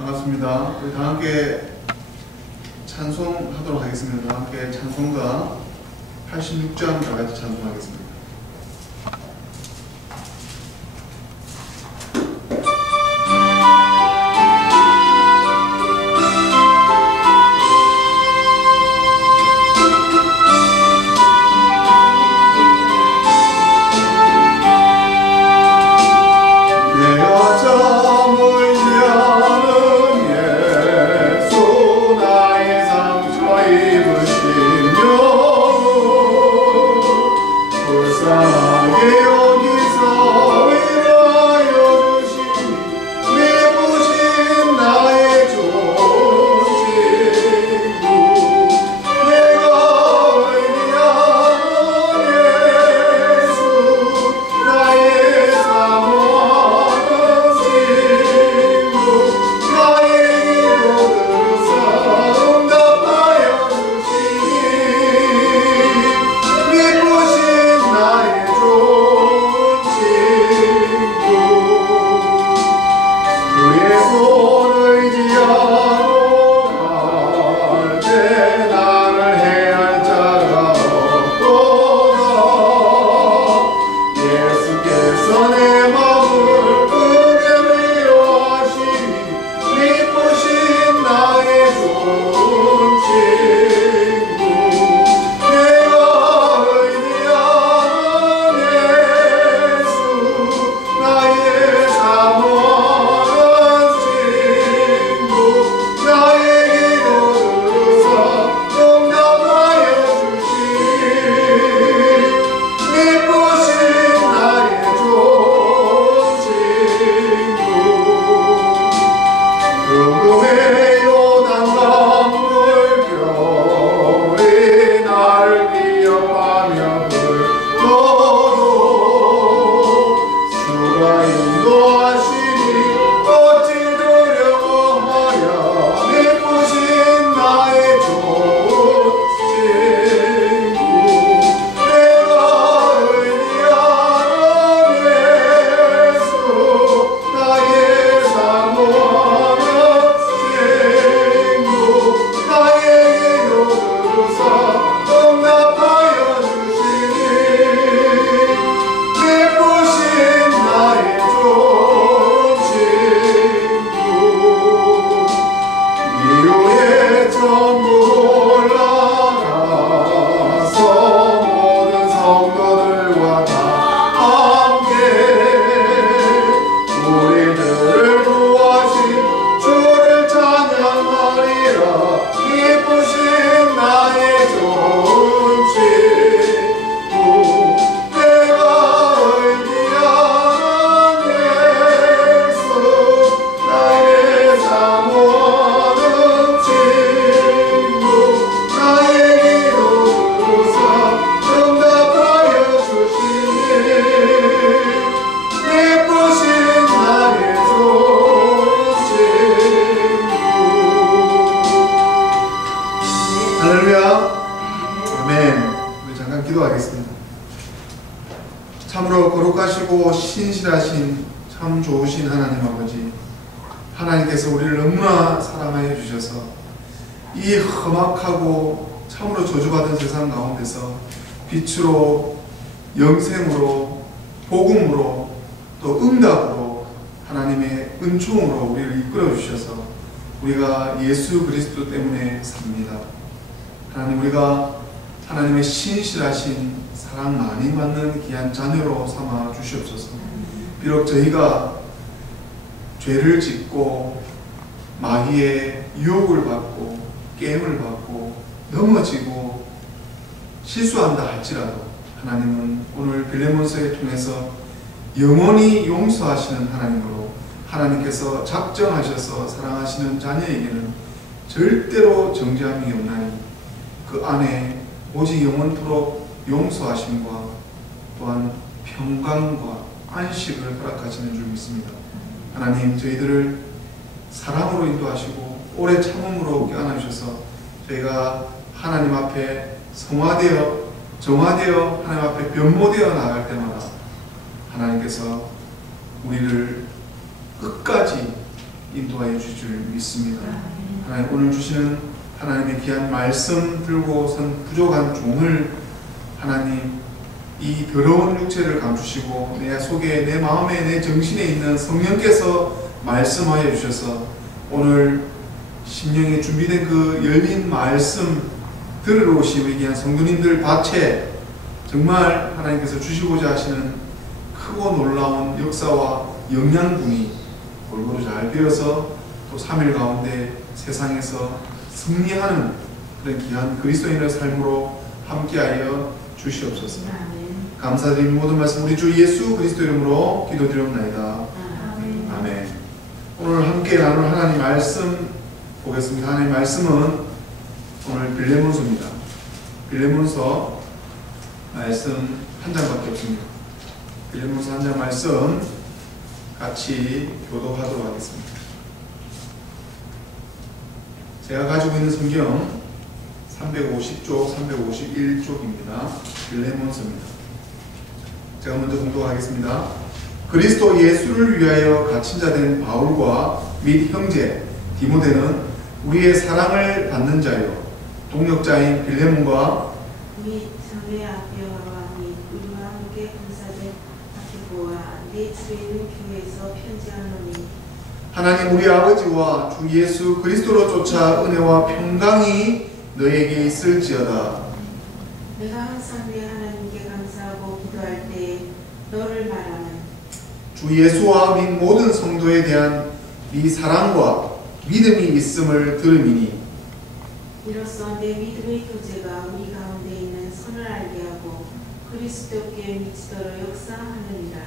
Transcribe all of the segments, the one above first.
반갑습니다. 우리 다 함께 찬송하도록 하겠습니다. 다 함께 찬송가 86장 다 같이 찬송하겠습니다. 참으로 거룩하시고 신실하신 참 좋으신 하나님 아버지, 하나님께서 우리를 너무나 사랑하여 주셔서 이 험악하고 참으로 저주받은 세상 가운데서 빛으로, 영생으로, 복음으로, 또 응답으로 하나님의 은총으로 우리를 이끌어 주셔서 우리가 예수 그리스도 때문에 삽니다. 하나님, 우리가 하나님의 신실하신 사랑 많이 받는 귀한 자녀로 삼아 주시옵소서. 비록 저희가 죄를 짓고 마귀의 유혹을 받고 게임을 받고 넘어지고 실수한다 할지라도 하나님은 오늘 빌레몬서를 통해서 영원히 용서하시는 하나님으로 하나님께서 작정하셔서 사랑하시는 자녀에게는 절대로 정죄함이 없나니 그 안에 오직 영원토록 용서하심과 또한 평강과 안식을 허락하시는 줄 믿습니다. 하나님, 저희들을 사랑으로 인도하시고 오래 참음으로 껴안으셔서 저희가 하나님 앞에 성화되어 정화되어 하나님 앞에 변모되어 나갈 때마다 하나님께서 우리를 끝까지 인도하여 주실 줄 믿습니다. 하나님, 오늘 주시는 하나님의 귀한 말씀 들고선 부족한 종을 하나님 이 더러운 육체를 감추시고 내 속에, 내 마음에, 내 정신에 있는 성령께서 말씀하여 주셔서 오늘 심령에 준비된 그 열린 말씀 들으러 오신 우리 귀한 성도님들 밭에 정말 하나님께서 주시고자 하시는 크고 놀라운 역사와 영양분이 골고루 잘 되어서 또 3일 가운데 세상에서 승리하는 그런 귀한 그리스도인의 삶으로 함께하여 주시옵소서. 감사드리는 모든 말씀 우리 주 예수 그리스도 이름으로 기도드리옵나이다. 아멘. 오늘 함께 나눌 하나님 말씀 보겠습니다. 하나님 말씀은 오늘 빌레몬서입니다. 빌레몬서 말씀 한 장밖에 없습니다. 빌레몬서 한 장 말씀 같이 교독하도록 하겠습니다. 제가 가지고 있는 성경 350쪽, 351쪽입니다. 빌레몬서입니다. 제가 먼저 공독하겠습니다. 그리스도 예수를 위하여 갇힌 자 된 바울과 및 형제 디모데는 우리의 사랑을 받는 자요 동역자인 빌레몬과 및 자매 아비아와 및 우리와 함께 감사된 아키보와 네 집에 있는 교회에서 편지하노니 하나님 우리 아버지와 주 예수 그리스도로 쫓아 은혜와 평강이 너에게 있을지어다. 내가 항상 내 하나님께 감사하고 기도할 때에 너를 말하는 주 예수와 및 모든 성도에 대한 네 사랑과 믿음이 있음을 들음이니 이로써 내 믿음의 교제가 우리 가운데 있는 선을 알게 하고 그리스도께 미치도록 역사하느니라.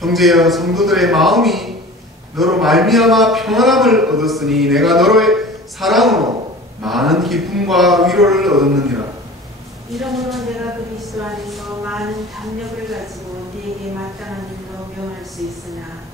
형제여 성도들의 마음이 너로 말미암아 평안함을 얻었으니 내가 너로의 사랑으로 많은 기쁨과 위로를 얻었느니라. 이러므로 내가 그리스도 안에서 많은 담력을 가지고 네게 마땅한 일로 명할 수 있으나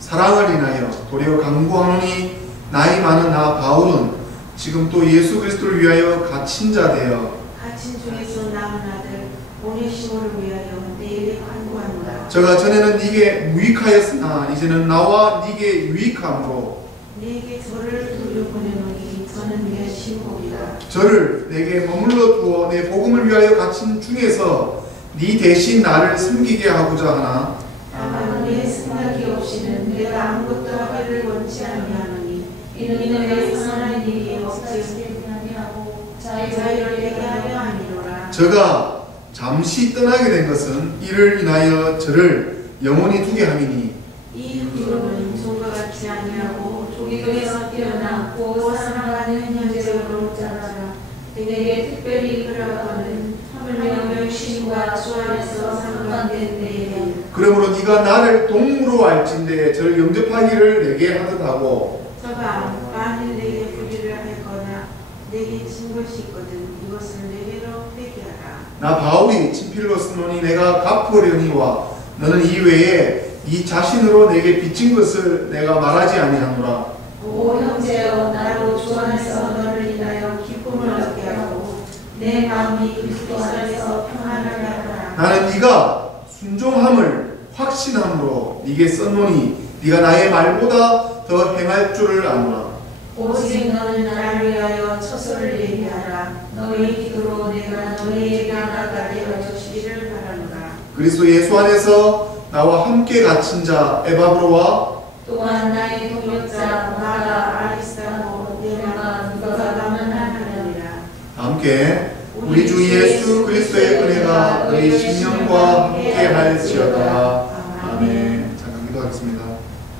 사랑을 인하여 도리어 강구하노니 나이 많은 나 바울은 지금 또 예수 그리스도를 위하여 갇힌 자 되어 갇힌 중에서 남은 아들 오네시모를 위하여 내게 간구한다. 저가 전에는 네게 무익하였으나 이제는 나와 네게 유익함으로 네게 저를 돌려보내노니 저는 내 신복이다. 저를 내게 머물러 두어 내 복음을 위하여 갇힌 중에서 네 대신 나를 섬기게 하고자 하나 다만 내 생각이 없이는 내가 아무것도 하기를 원치 아니하노니 이는 내 선한 일이 없지 아니하고 자유를 되게 하려 함이로라. 저가 잠시 떠나게 된 것은 이를 인하여 저를 영원히 두게 함이니 이 후로는 종과 같지 아니하고 조기에서 태어났고 사랑하는 현재로 자라라. 내게 특별히 그라고는 하물며 멸신과 주 안에서 상관된 내에 그러므로 네가 나를 동무로 알진대 저를 영접하기를 내게 하듯 하고 저가 만일 내게 불의를 하거나 내게 진 것이 있거든 이것을 내게로 회개하라. 나 바울이 친필로 쓰노니 내가 갚으려니와 너는 이외에 이 자신으로 내게 빚진 것을 내가 말하지 아니하노라. 오 형제여 나로 주 안에서 너를 인하여 기쁨을 얻게 하고 내 마음이 그리스도 안에서 평안하게 하라. 나는 네가 순종함을 확신함으로 네게 썼노니 네가 나의 말보다 더 행할 줄을 아노라. 오직 너는 나를 위하여 처소를 얘기하라. 너의 기도로 내가 너희에게 나아가게 해주시기를 바라노라. 그리스도 예수 안에서 나와 함께 갇힌 자 에바브로와 또한 나의 동역자 나가 아리스타고 네가 너가 만나느니라. 함께 우리 주 예수 그리스도의 은혜가 너희 심령과 함께 할지어다. 아멘. 잠깐 기도하겠습니다.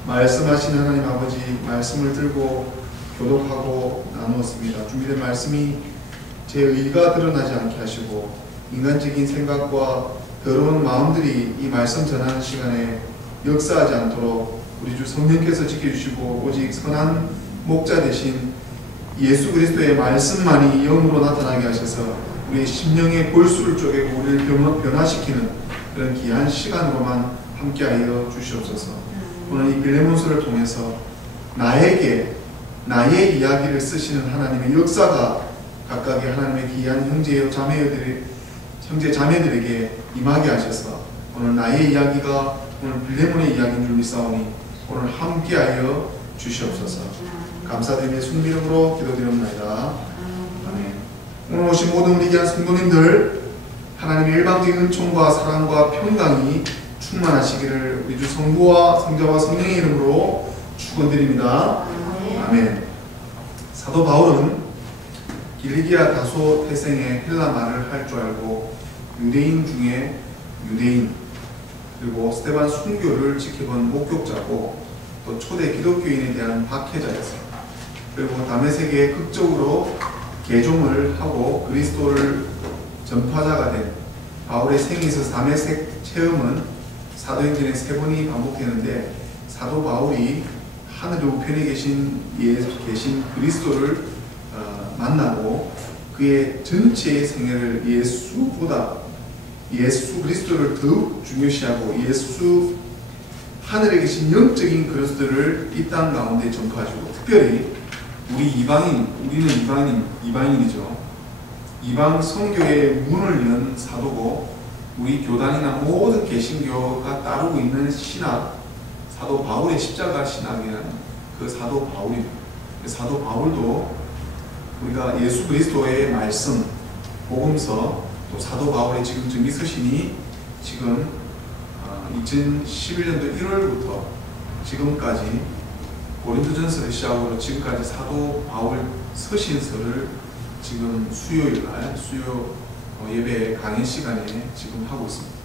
말씀하시는 하나님 아버지 말씀을 들고 교독하고 나누었습니다. 준비된 말씀이 제 의가 드러나지 않게 하시고 인간적인 생각과 더러운 마음들이 이 말씀 전하는 시간에 역사하지 않도록 우리 주 성령께서 지켜주시고 오직 선한 목자 되신 예수 그리스도의 말씀만이 영으로 나타나게 하셔서 우리의 심령의 골수를 쪼개고 우리를 변화시키는 그런 귀한 시간으로만 함께하여 주시옵소서. 오늘 이 빌레몬서를 통해서 나의 이야기를 쓰시는 하나님의 역사가 각각의 하나님의 귀한 형제 자매들에게 임하게 하셔서 오늘 나의 이야기가 오늘 빌레몬의 이야기인 줄 믿사오니 오늘 함께하여 주시옵소서. 감사드리며 숨 이름으로 기도드립니다. 아멘. 오늘 오신 모든 우리 귀한 성도님들, 하나님의 일방적인 은총과 사랑과 평강이 충만하시기를 우리 주 성부와 성자와 성령의 이름으로 축원드립니다. 아멘. 사도 바울은 길리기아 다소 태생의 헬라 말을 할 줄 알고 유대인 중에 유대인, 그리고 스데반 순교를 지켜본 목격자고 또 초대 기독교인에 대한 박해자였습니다. 그리고 다메섹에 극적으로 개종을 하고 그리스도를 전파자가 된 바울의 생에서 다메섹 체험은 사도행전에 3번이 반복되는데, 사도 바울이 하늘 우편에 계신 그리스도를 만나고 그의 전체의 생애를 예수 그리스도를 더욱 중요시하고 하늘에 계신 영적인 그리스도를 이 땅 가운데 전파하시고, 특별히 우리는 이방인이죠. 이방 선교의 문을 연 사도고, 우리 교단이나 모든 개신교가 따르고 있는 신학, 사도 바울의 십자가 신학이라는 그 사도 바울입니다. 사도 바울도 우리가 예수 그리스도의 말씀, 복음서, 또 사도 바울의 지금 전기 서신이 지금 2011년도 1월부터 지금까지 고린도전서를 시작으로 지금까지 사도 바울 서신서를 지금 수요일날 수요 예배 강의 시간에 지금 하고 있습니다.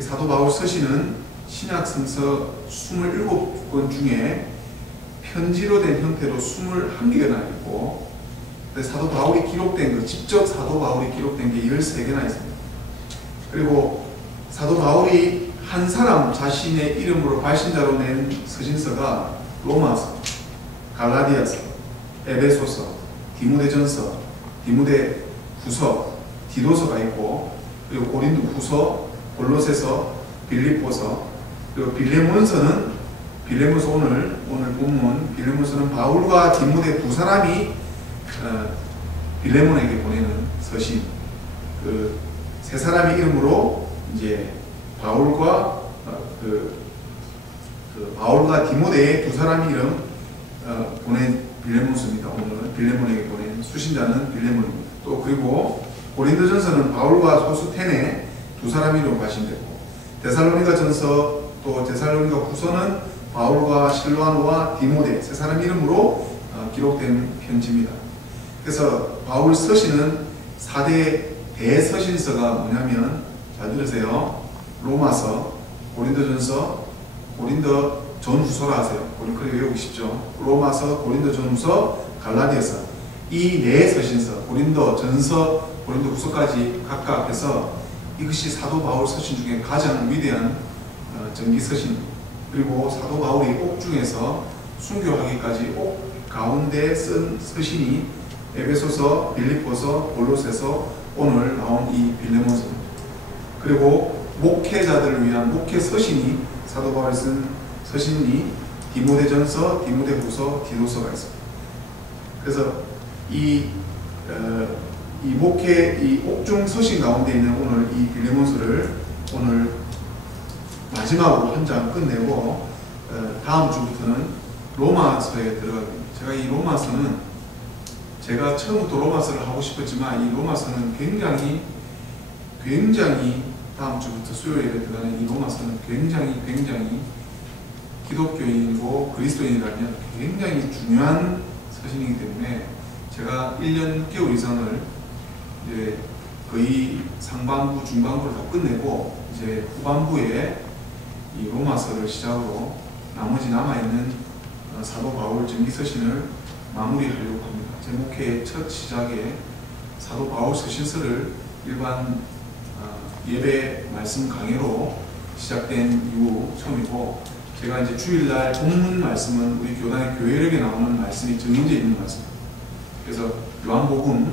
사도 바울 서신은 신약 성서 27권 중에 편지로 된 형태로 21개나 있고, 사도 바울이 기록된 직접 사도 바울이 기록된 게 13개나 있습니다. 그리고 사도 바울이 한 사람 자신의 이름으로 발신자로 낸 서신서가 로마서, 갈라디아서, 에베소서, 디모데전서, 디모데후서, 디도서가 있고, 그리고 고린도후서, 골로새서, 빌립보서, 그리고 빌레몬서는 오늘 본문 빌레몬서는 바울과 디모데 두 사람이 빌레몬에게 보내는 서신, 그 세 사람의 이름으로 이제 바울과 바울과 디모데의 두 사람의 이름 보낸 빌레몬서입니다. 오늘은 빌레몬에게 보낸 수신자는 빌레몬입니다. 또 그리고 고린도전서는 바울과 소스테네 두 사람의 이름으로 발신됐고, 데살로니가전서 또 데살로니가 후서는 바울과 실로아노와 디모데 세 사람 이름으로 기록된 편지입니다. 그래서 바울 서신은 4대 대서신서가 뭐냐면, 잘 들으세요. 로마서, 고린도전서, 고린도전후서라 하세요. 그렇게 외우고 싶죠. 로마서, 고린도전후서, 갈라디아서, 이 네 서신서, 고린도전서, 고린도후서까지 각각 해서 이것이 사도 바울 서신 중에 가장 위대한 전기 서신. 그리고 사도 바울이 옥중에서 순교하기까지 옥 가운데 쓴 서신이 에베소서, 빌립보서, 골로새서, 오늘 나온 이 빌레몬서입니다. 그리고 목회자들을 위한 목회 서신이 사도 바울이 쓴 서신이 디모데전서, 디모데후서, 디도서가 있습니다. 그래서 이 옥중 서신 가운데 있는 오늘 이 빌레몬서를 오늘 마지막으로 한 장 끝내고 다음 주부터는 로마서에 들어갑니다. 제가 이 로마서는 제가 처음부터 로마서를 하고 싶었지만, 이 로마서는 굉장히 다음 주부터 수요일에 들어가는 이 로마서는 굉장히 기독교인이고 그리스도인이라면 굉장히 중요한 서신이기 때문에 제가 1년 6개월 이상을 이제 거의 상반부, 중반부를 다 끝내고 이제 후반부에 이 로마서를 시작으로 나머지 남아있는 사도 바울 전기 서신을 마무리하려고 합니다. 제 목회의 첫 시작에 사도 바울 서신서를 일반 예배 말씀 강해로 시작된 이후 처음이고, 제가 이제 주일날 본문 말씀은 우리 교단의 교회력에 나오는 말씀이 정해져 있는 말씀입니다. 그래서 요한복음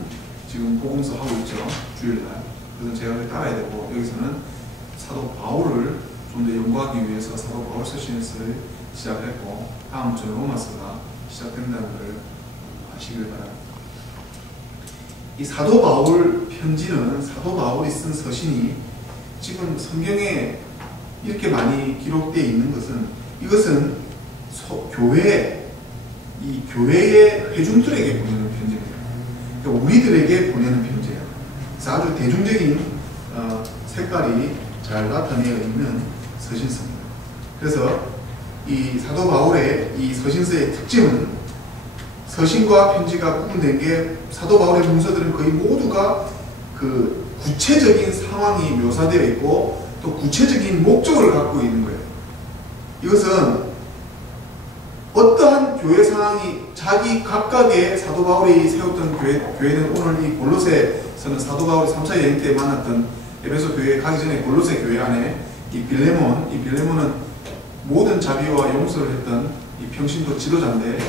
지금 복음서 하고 있죠, 주일날. 그래서 제가 따라야 되고, 여기서는 사도 바울을 좀 더 연구하기 위해서 사도 바울 서신서를 시작했고, 다음 주 로마서가 시작된다는 걸 아시길 바랍니다. 이 사도 바울 편지는, 사도 바울이 쓴 서신이 지금 성경에 이렇게 많이 기록되어 있는 것은, 이것은 교회, 이 교회의 회중들에게 보내는 편지입니다. 그러니까 우리들에게 보내는 편지예요. 그래서 아주 대중적인 색깔이 잘 나타내어 있는 서신서입니다. 그래서 이 사도 바울의 이 서신서의 특징은 서신과 편지가 구분된 게 사도 바울의 문서들은 거의 모두가 그 구체적인 상황이 묘사되어 있고 또 구체적인 목적을 갖고 있는 거예요. 이것은 어떠한 교회 상황이 자기 각각의 사도 바울이 세웠던 교회는 오늘 이 골로새서는 사도 바울이 3차 여행 때 만났던 에베소 교회에 가기 전에 골로새 교회 안에 이 빌레몬은 모든 자비와 용서를 했던 이 평신도 지도자인데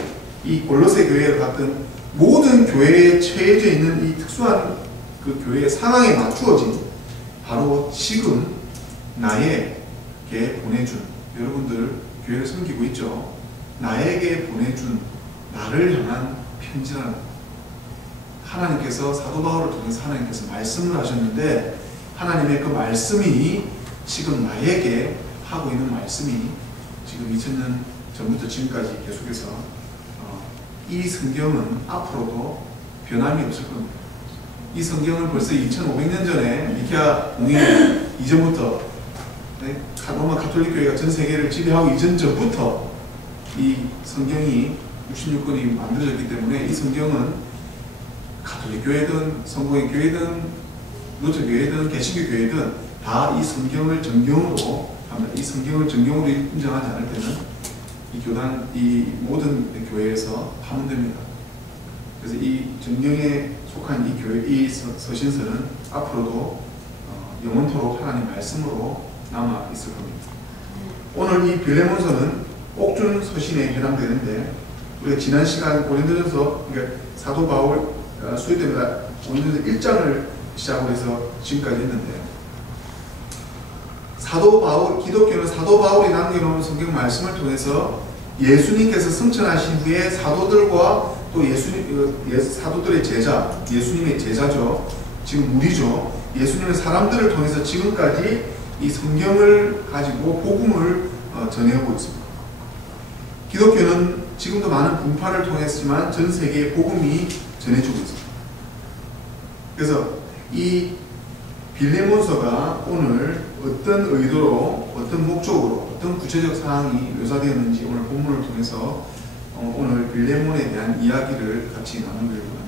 이 골로새 교회에 갔던 모든 교회에 처해져 있는 이 특수한 그 교회의 상황에 맞추어진 바로 지금 나에게 보내준 여러분들 교회를 섬기고 있죠. 나에게 보내준 나를 향한 편지라는 하나님께서 사도 바울을 통해서 하나님께서 말씀을 하셨는데 하나님의 그 말씀이 지금 나에게 하고 있는 말씀이 지금 2000년 전부터 지금까지 계속해서 이 성경은 앞으로도 변함이 없을 겁니다. 이 성경을 벌써 2500년 전에 니케아 공회 이전부터 로마 가톨릭 교회가 전 세계를 지배하고 이전 전부터 이 성경이 66권이 만들어졌기 때문에 이 성경은 가톨릭 교회든 성공회 교회든 루터 교회든 개신교 교회든 다 이 성경을 정경으로 합니다. 이 성경을 정경으로 인정하지 않을 때는 이 교단, 이 모든 교회에서 파문됩니다. 그래서 이 정경에 속한 이 교회, 이 서신서는 앞으로도 영원토록 하나님 말씀으로 남아 있을 겁니다. 오늘 이 빌레몬서는 옥중 서신에 해당되는데 우리가 지난 시간 고린도전서 그러니까 사도 바울 수요 때마다 고린도전서 1장을 시작으로 해서 지금까지 했는데 사도 바울, 기독교는 사도 바울이 남겨놓은 성경 말씀을 통해서 예수님께서 승천하신 후에 사도들과 또 사도들의 제자, 예수님의 제자죠. 지금 우리죠. 예수님의 사람들을 통해서 지금까지 이 성경을 가지고 복음을 전해오고 있습니다. 기독교는 지금도 많은 분파를 통했지만 전 세계에 복음이 전해지고 있습니다. 그래서 이 빌레몬서가 오늘 어떤 의도로, 어떤 목적으로, 어떤 구체적 사항이 묘사되었는지 오늘 본문을 통해서 오늘 빌레몬에 대한 이야기를 같이 나누려고 합니다.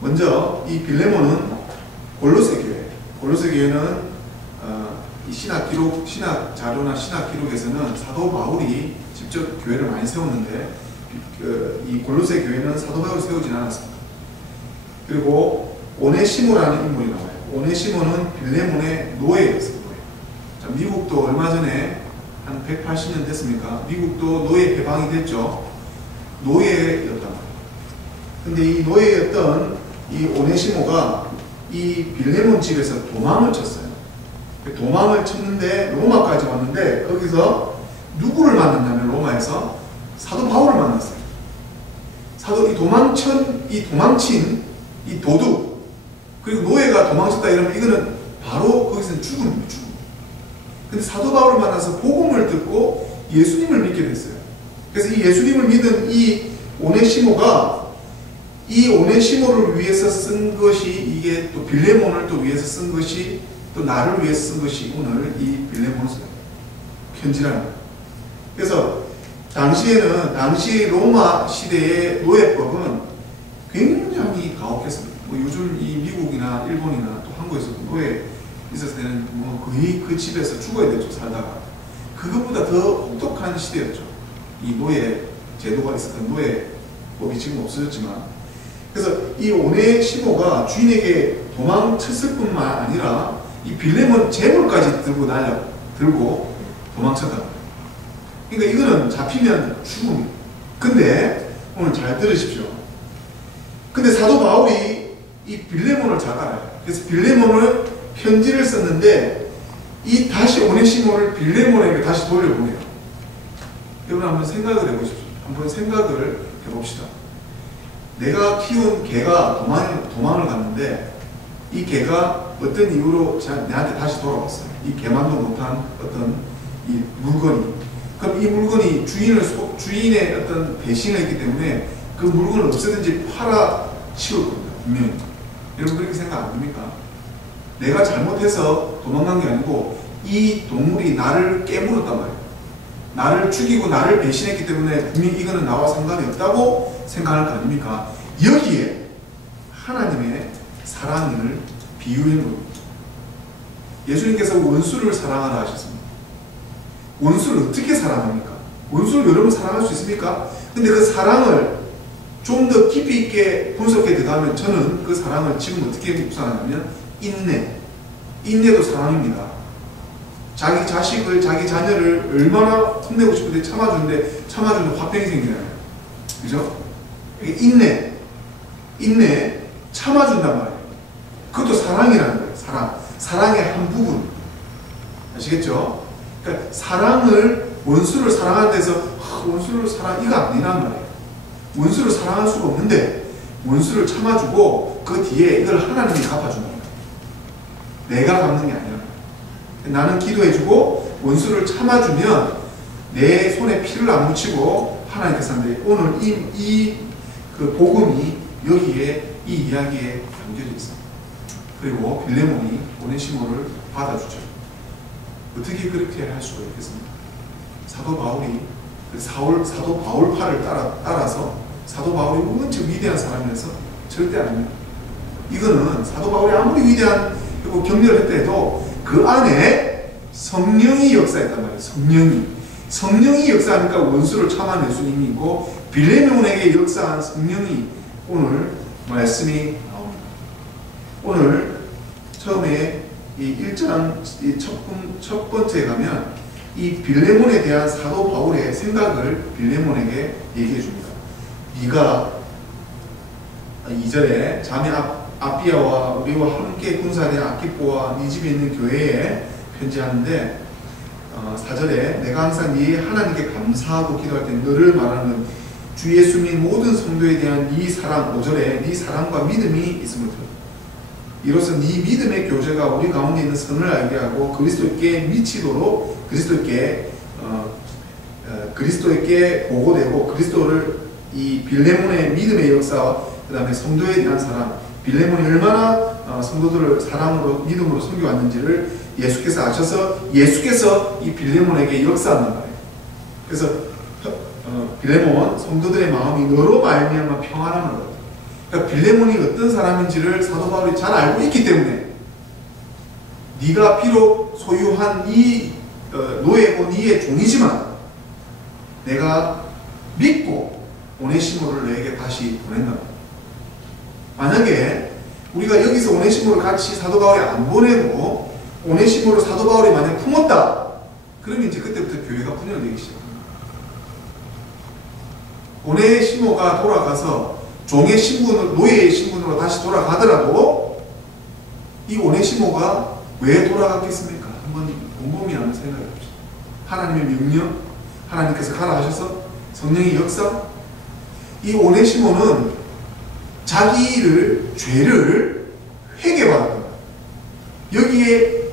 먼저 이 빌레몬은 골로새 교회, 골로새 교회는 이 신학 기록, 신학 자료나 신학 기록에서는 사도 바울이 직접 교회를 많이 세웠는데 이 골로새 교회는 사도 바울이 세우진 않았습니다. 그리고 오네시모라는 인물이 나와요. 오네시모는 빌레몬의 노예였어요. 자, 미국도 얼마 전에 한 180년 됐습니까? 미국도 노예 해방이 됐죠. 노예였단 말이에요. 근데 이 노예였던 이 오네시모가 이 빌레몬 집에서 도망을 쳤어요. 도망을 쳤는데 로마까지 왔는데 거기서 누구를 만났냐면 로마에서 사도 바울을 만났어요. 도망친 이 도둑 그리고 노예가 도망쳤다 이러면 이거는 바로 거기서는 죽음입니다. 죽음. 근데 사도 바울을 만나서 복음을 듣고 예수님을 믿게 됐어요. 그래서 이 예수님을 믿은 이 오네시모가 이 오네시모를 위해서 쓴 것이 이게 또 빌레몬을 또 위해서 쓴 것이 또 나를 위해서 쓴 것이 오늘 이 빌레몬서 편지라는 거예요. 그래서 당시 로마 시대의 노예법은 굉장히 가혹했습니다. 뭐 요즘 이 미국이나 일본이나 또 한국에서도 노예 있었을 때는 뭐 거의 그 집에서 죽어야 되죠, 살다가. 그것보다 더 혹독한 시대였죠. 이 노예 제도가 있었던 노예법이 지금 없어졌지만. 그래서 이 오네시모가 주인에게 도망쳤을 뿐만 아니라 이 빌레몬 재물까지 들고 도망쳤다. 그러니까 이거는 잡히면 죽음. 근데 오늘 잘 들으십시오. 근데 사도 바울이 이 빌레몬을 잘 알아요. 그래서 빌레몬을 편지를 썼는데 이 다시 오네시모를 빌레몬에게 다시 돌려보내요. 여러분 한번 생각을 해보십시오. 한번 생각을 해봅시다. 내가 키운 개가 도망을 갔는데 이 개가 어떤 이유로 내한테 다시 돌아왔어요. 이 개만도 못한 어떤 이 물건이. 그럼 이 물건이 주인의 어떤 배신을 했기 때문에 그 물건을 없애든지 팔아 치울 겁니다. 분명히. 여러분 그렇게 생각 안 합니까? 내가 잘못해서 도망간 게 아니고 이 동물이 나를 깨물었단 말이에요. 나를 죽이고 나를 배신했기 때문에 분명히 이거는 나와 상관이 없다고 생각할 거 아닙니까? 여기에 하나님의 사랑을 비유한 겁니다. 예수님께서 원수를 사랑하라 하셨습니다. 원수를 어떻게 사랑합니까? 원수를 여러분 사랑할 수 있습니까? 근데 그 사랑을 좀 더 깊이 있게 분석해 들어가면 저는 그 사랑을 지금 어떻게 묵상하냐면 인내도 사랑입니다. 자기 자식을, 자기 자녀를 얼마나 혼내고 싶은데 참아주는데 참아주는 화평이 생기잖아요. 그죠? 인내, 참아준단 말이에요. 그것도 사랑이라는 거예요. 사랑의 한 부분. 아시겠죠? 그러니까 원수를 사랑하는 데서 원수를 이거 아니란 말이에요. 원수를 사랑할 수가 없는데 원수를 참아주고 그 뒤에 이걸 하나님이 갚아준단 말이에요. 내가 갚는 게 아니라 나는 기도해주고 원수를 참아주면 내 손에 피를 안 묻히고 하나님께서 하는데 오늘 그 복음이 여기에 이 이야기에 담겨져 있습니다. 그리고 빌레몬이 오네시모를 받아주죠. 어떻게 그렇게 할 수가 있겠습니까? 사도 바울이 사도 바울파를 따라서 사도 바울이 엄청 위대한 사람이라서 절대 아닙니다. 이거는 사도 바울이 아무리 위대한 격려를 했다 해도 그 안에 성령이 역사했단 말이에요. 성령이 역사하니까 원수를 참아낼 수 있고 빌레몬에게 역사한 성령이 오늘 말씀이 나옵니다. 오늘 처음에 이 1장 첫 번째에 가면 이 빌레몬에 대한 사도 바울의 생각을 빌레몬에게 얘기해 줍니다. 네가 2절에 자매 아비아와 우리와 함께 군사된 아키포와 네 집에 있는 교회에 편지하는데 4절에 내가 항상 네 하나님께 감사하고 기도할 때 너를 말하는 주 예수 및 모든 성도에 대한 네 사랑. 5절에 네 사랑과 믿음이 있음을 들어 이로써 네 믿음의 교제가 우리 가운데 있는 선을 알게 하고 그리스도께 미치도록 그리스도에게 보고되고 그리스도를 이 빌레몬의 믿음의 역사와 그 다음에 성도에 대한 사랑, 빌레몬이 얼마나 성도들을 사랑으로 믿음으로 섬겨왔는지를 예수께서 아셔서 예수께서 이 빌레몬에게 역사한단 말이에요. 그래서 빌레몬 성도들의 마음이 너로 말미암아 평안함을 얻었다. 그러니까 빌레몬이 어떤 사람인지를 사도 바울이 잘 알고 있기 때문에 네가 비록 소유한 이 노예고 네의 종이지만 내가 믿고 오네시모를 너에게 다시 보낸다. 만약에 우리가 여기서 오네시모를 같이 사도 바울이 안 보내고 오네시모를 사도 바울이 만약 품었다. 그러면 이제 그때부터 교회가 분열되기 시작합니다. 오네시모가 돌아가서 종의 신분으로, 노예의 신분으로 다시 돌아가더라도 이 오네시모가 왜 돌아갔겠습니까? 한번 곰곰이 한번 생각해 봅시다. 하나님의 명령, 하나님께서 가라 하셔서 성령의 역사. 이 오네시모는 자기를 죄를 회개받았다. 여기에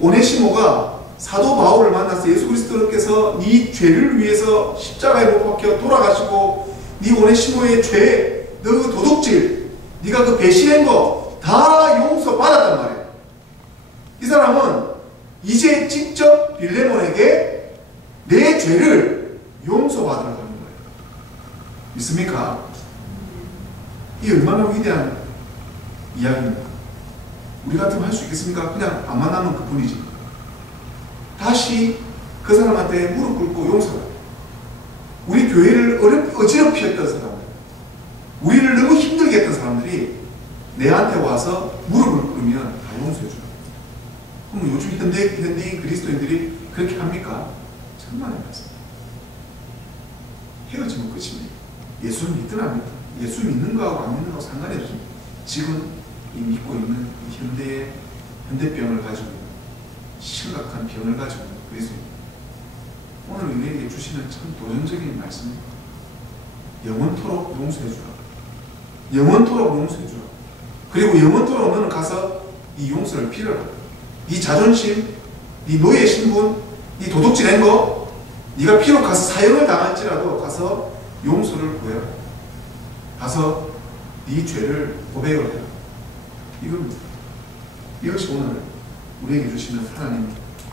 오네시모가 사도 바울을 만나서 예수 그리스도께서 네 죄를 위해서 십자가에 못 박혀 돌아가시고 네 오네시모의 죄, 너 그 도둑질, 네가 그 배신한 거 다 용서받았단 말이에요. 이 사람은 이제 직접 빌레몬에게 내 죄를 용서받으러 가는 거예요. 믿습니까? 이 얼마나 위대한 이야기입니다. 우리 같으면 할 수 있겠습니까? 그냥 안 만나면 그뿐이지. 다시 그 사람한테 무릎 꿇고 용서해. 우리 교회를 어지럽히 했던 사람들, 우리를 너무 힘들게 했던 사람들이 내한테 와서 무릎을 꿇으면 다 용서해줘요. 그럼 요즘 현대인 그리스도인들이 그렇게 합니까? 정말 안 맞습니다. 헤어지면 끝입니다. 예수 믿든 안 믿든, 예수 믿는 거하고 안 믿는 거하고 상관이 없습니다. 지금 이 믿고 있는 현대병을 가지고 있는 심각한 병을 가지고 있는 그리스도인. 오늘 우리에게 주시는 참 도전적인 말씀입니다. 영원토록 용서해주라. 영원토록 용서해주라. 그리고 영원토록 너는 가서 네 용서를 빌어라. 네 자존심, 네 노예 신분, 네 도둑질한 거 네가 비록 가서 사형을 당할지라도 가서 용서를 구해라. 가서 네 죄를 고백을 해라. 이것이 오늘 우리에게 주시는 하나님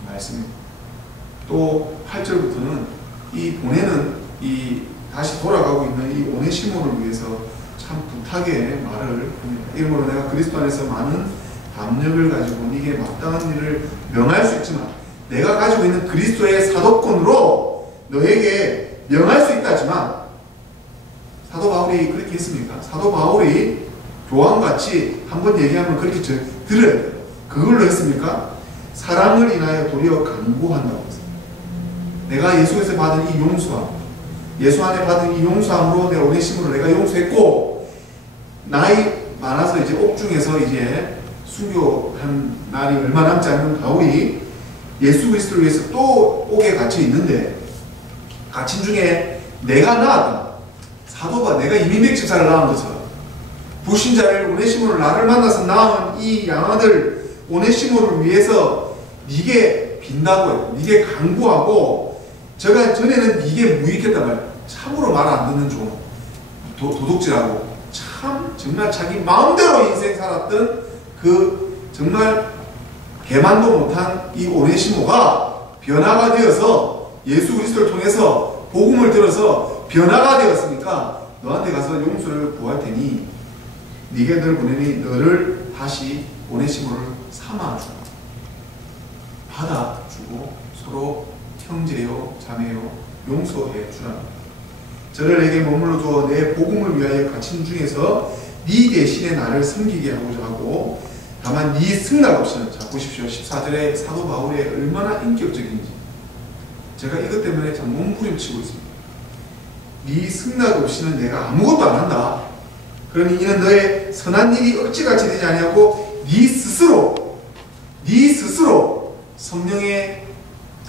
말씀입니다. 또 8절부터는 이 보내는 다시 돌아가고 있는 이 오네시모를 위해서 참 부탁의 말을 합니다. 이러므로 내가 그리스도 안에서 많은 담력을 가지고 네게 마땅한 일을 명할 수 있지만 내가 가지고 있는 그리스도의 사도권으로 너에게 명할 수 있다지만, 사도 바울이 그렇게 했습니까? 사도 바울이 교황같이 한번 얘기하면 그렇게 들어야 돼요. 그걸로 했습니까? 사랑을 인하여 도리어 간구한다고 했습니다. 내가 예수에서 받은 이 용서함, 예수 안에 받은 이 용서함으로 내 오네시모를 내가 용서했고, 나이 많아서 이제 옥중에서 이제 순교한 날이 얼마 남지 않은 바울이 예수 그리스도를 위해서 또 옥에 갇혀 있는데, 갇힌 중에 내가 낳았다. 사도가 내가 이민백 집사를 낳은 것처럼 불신자를 오네시모를 나를 만나서 낳은 이 양아들 오네시모를 위해서 네게 빈다고 해요. 네게 간구하고, 제가 전에는 네게 무익했단 말이에요. 참으로 말 안 듣는 종, 도둑질하고 참 정말 자기 마음대로 인생 살았던 그 정말 개만도 못한 이 오네시모가 변화가 되어서 예수 그리스도를 통해서 복음을 들어서 변화가 되었으니까 너한테 가서 용서를 구할 테니 네게 늘 보내니 너를 다시 오네시모를 삼아주고 받아주고 서로 형제요 자매요 용서해 주라. 저를 내게 머물러 두어 내 복음을 위하여 갇힌 중에서 네 대신에 나를 섬기게 하고자 하고, 다만 네 승낙 없이는, 자 보십시오. 14절에 사도 바울의 얼마나 인격적인지 제가 이것 때문에 참 몸부림치고 있습니다. 네 승낙 없이는 내가 아무것도 안 한다. 그러니 이는 너의 선한 일이 억지같이 되지 아니하고 네 스스로 성령의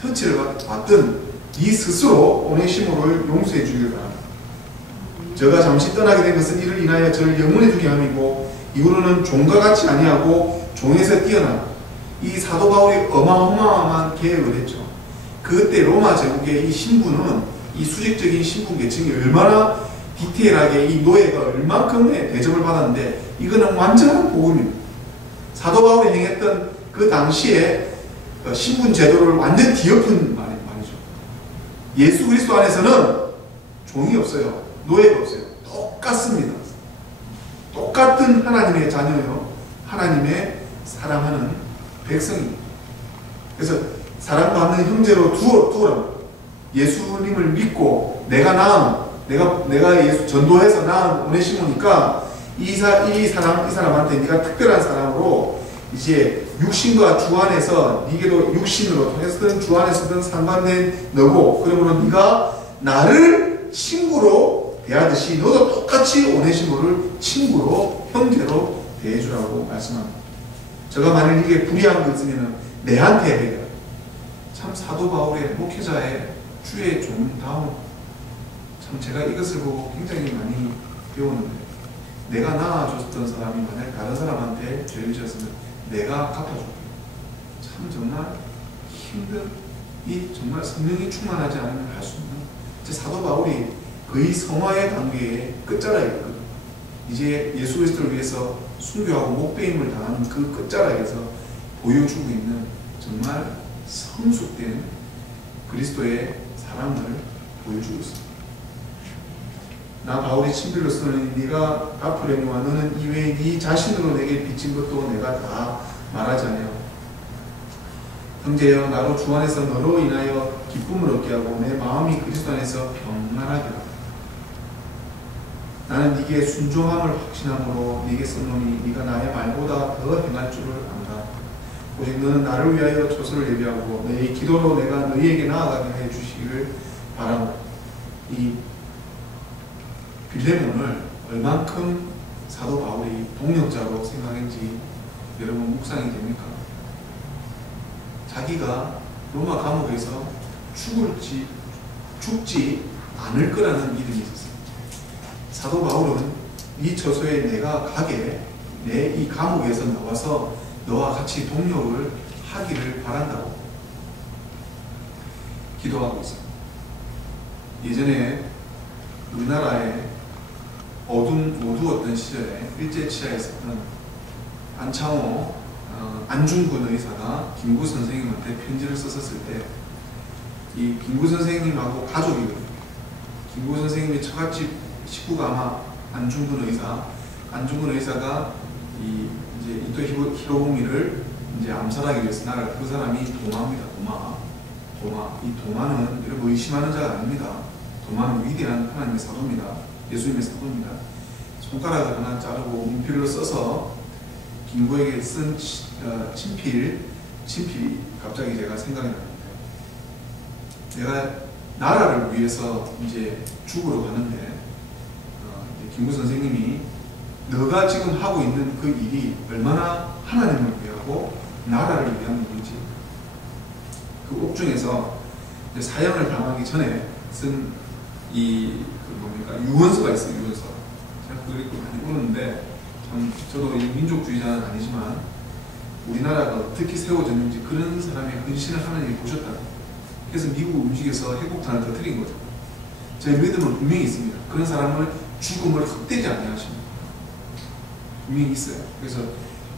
터치를 받든 네 스스로 오네시모를 용서해 주길 바랍니다. 저가 잠시 떠나게 된 것은 이를 인하여 저를 영원히 두게 함이고, 이후로는 종과 같이 아니하고 종에서 뛰어난 이 사도 바울이 어마어마한 계획을 했죠. 그때 로마 제국의 이 신분은, 이 수직적인 신분 계층이 얼마나 디테일하게 이 노예가 얼만큼의 대접을 받았는데, 이거는 완전한 복음입니다. 사도 바울이 행했던 그 당시에 신분 제도를 완전 뒤엎은 말이죠. 예수 그리스도 안에서는 종이 없어요. 노예가 없어요. 똑같습니다. 똑같은 하나님의 자녀요. 하나님의 사랑하는 백성입니다. 그래서 사랑받는 형제로 두어라. 예수님을 믿고 내가 낳은, 내가 예수 전도해서 낳은 오네시모니까 이 사람한테 네가 특별한 사랑으로 이제 육신과 주 안에서 네게도 육신으로 통해서든 주 안에서든 상관된 너고, 그러므로 네가 나를 친구로 대하듯이 너도 똑같이 오네시모를 친구로, 형제로 대해주라고 말씀합니다. 제가 만약 이게 불이한 거 있으면 내한테 해라. 참 사도 바울의 목회자의 주의 종다운, 참 제가 이것을 보고 굉장히 많이 배웠는데, 내가 낳아줬던 사람이 만약 다른 사람한테 죄를 지었으면 내가 갚아줄게. 참 정말 힘든, 이 정말 성령이 충만하지 않으면 할 수 없는, 사도 바울이 거의 성화의 단계의 끝자락이거든요. 이제 예수 그리스도를 위해서 순교하고 목배임을 당하는 그 끝자락에서 보여주고 있는 정말 성숙된 그리스도의 사랑을 보여주고 있습니다. 나 바울이 친필로 쓰는 네가 갚으려니와 너는 이외에 네 자신으로 내게 빚진 것도 내가 다 말하지 아니하고, 형제여 나로 주 안에서 너로 인하여 기쁨을 얻게 하고 내 마음이 그리스도 안에서 평안하게 하라. 나는 네게 순종함을 확신함으로 네게 썼노니 네가 나의 말보다 더 행할 줄을 안다. 오직 너는 나를 위하여 조서를 예비하고 너의 기도로 내가 너희에게 나아가게 해 주시기를 바라고. 이 빌레몬을 얼만큼 사도 바울이 동력자로 생각했는지 여러분 묵상이 됩니까? 자기가 로마 감옥에서 죽지 않을 거라는 믿음이 있었어요. 사도 바울은 이 처소에 내가 가게 내 이 감옥에서 나와서 너와 같이 동력을 하기를 바란다고 기도하고 있어요. 예전에 우리나라에 어두웠던 시절에 일제치하에 있었던 안창호 안중근 의사가 김구 선생님한테 편지를 썼었을 때 이 김구 선생님하고 가족이거든요. 김구 선생님의 처갓집 식구가 아마 안중근 의사가 이제 이토 히로부미를 이제 암살하기 위해서 나갈 그 사람이 도마입니다. 도마. 이 도마는 여러분 의심하는 자가 아닙니다. 도마는 위대한 하나님의 사도입니다. 예수님의 사도입니다. 손가락을 하나 자르고 문필로 써서 김구에게 쓴 친필이 갑자기 제가 생각이 나는데, 내가 나라를 위해서 이제 죽으러 가는데 이제 김구 선생님이 너가 지금 하고 있는 그 일이 얼마나 하나님을 위하고 나라를 위한 일인지, 그 옥중에서 사형을 당하기 전에 쓴 유언서가 있어요. 유언서. 제가 그걸 읽고 많이 울었는데, 참 저도 이 민족주의자는 아니지만 우리나라가 어떻게 세워졌는지 그런 사람의 헌신을 하나님이 보셨다. 그래서 미국 움직여서 해국탄을 터뜨린 거죠. 저희 믿음은 분명히 있습니다. 그런 사람을 죽음을 헛되지 아니하십니다. 분명히 있어요. 그래서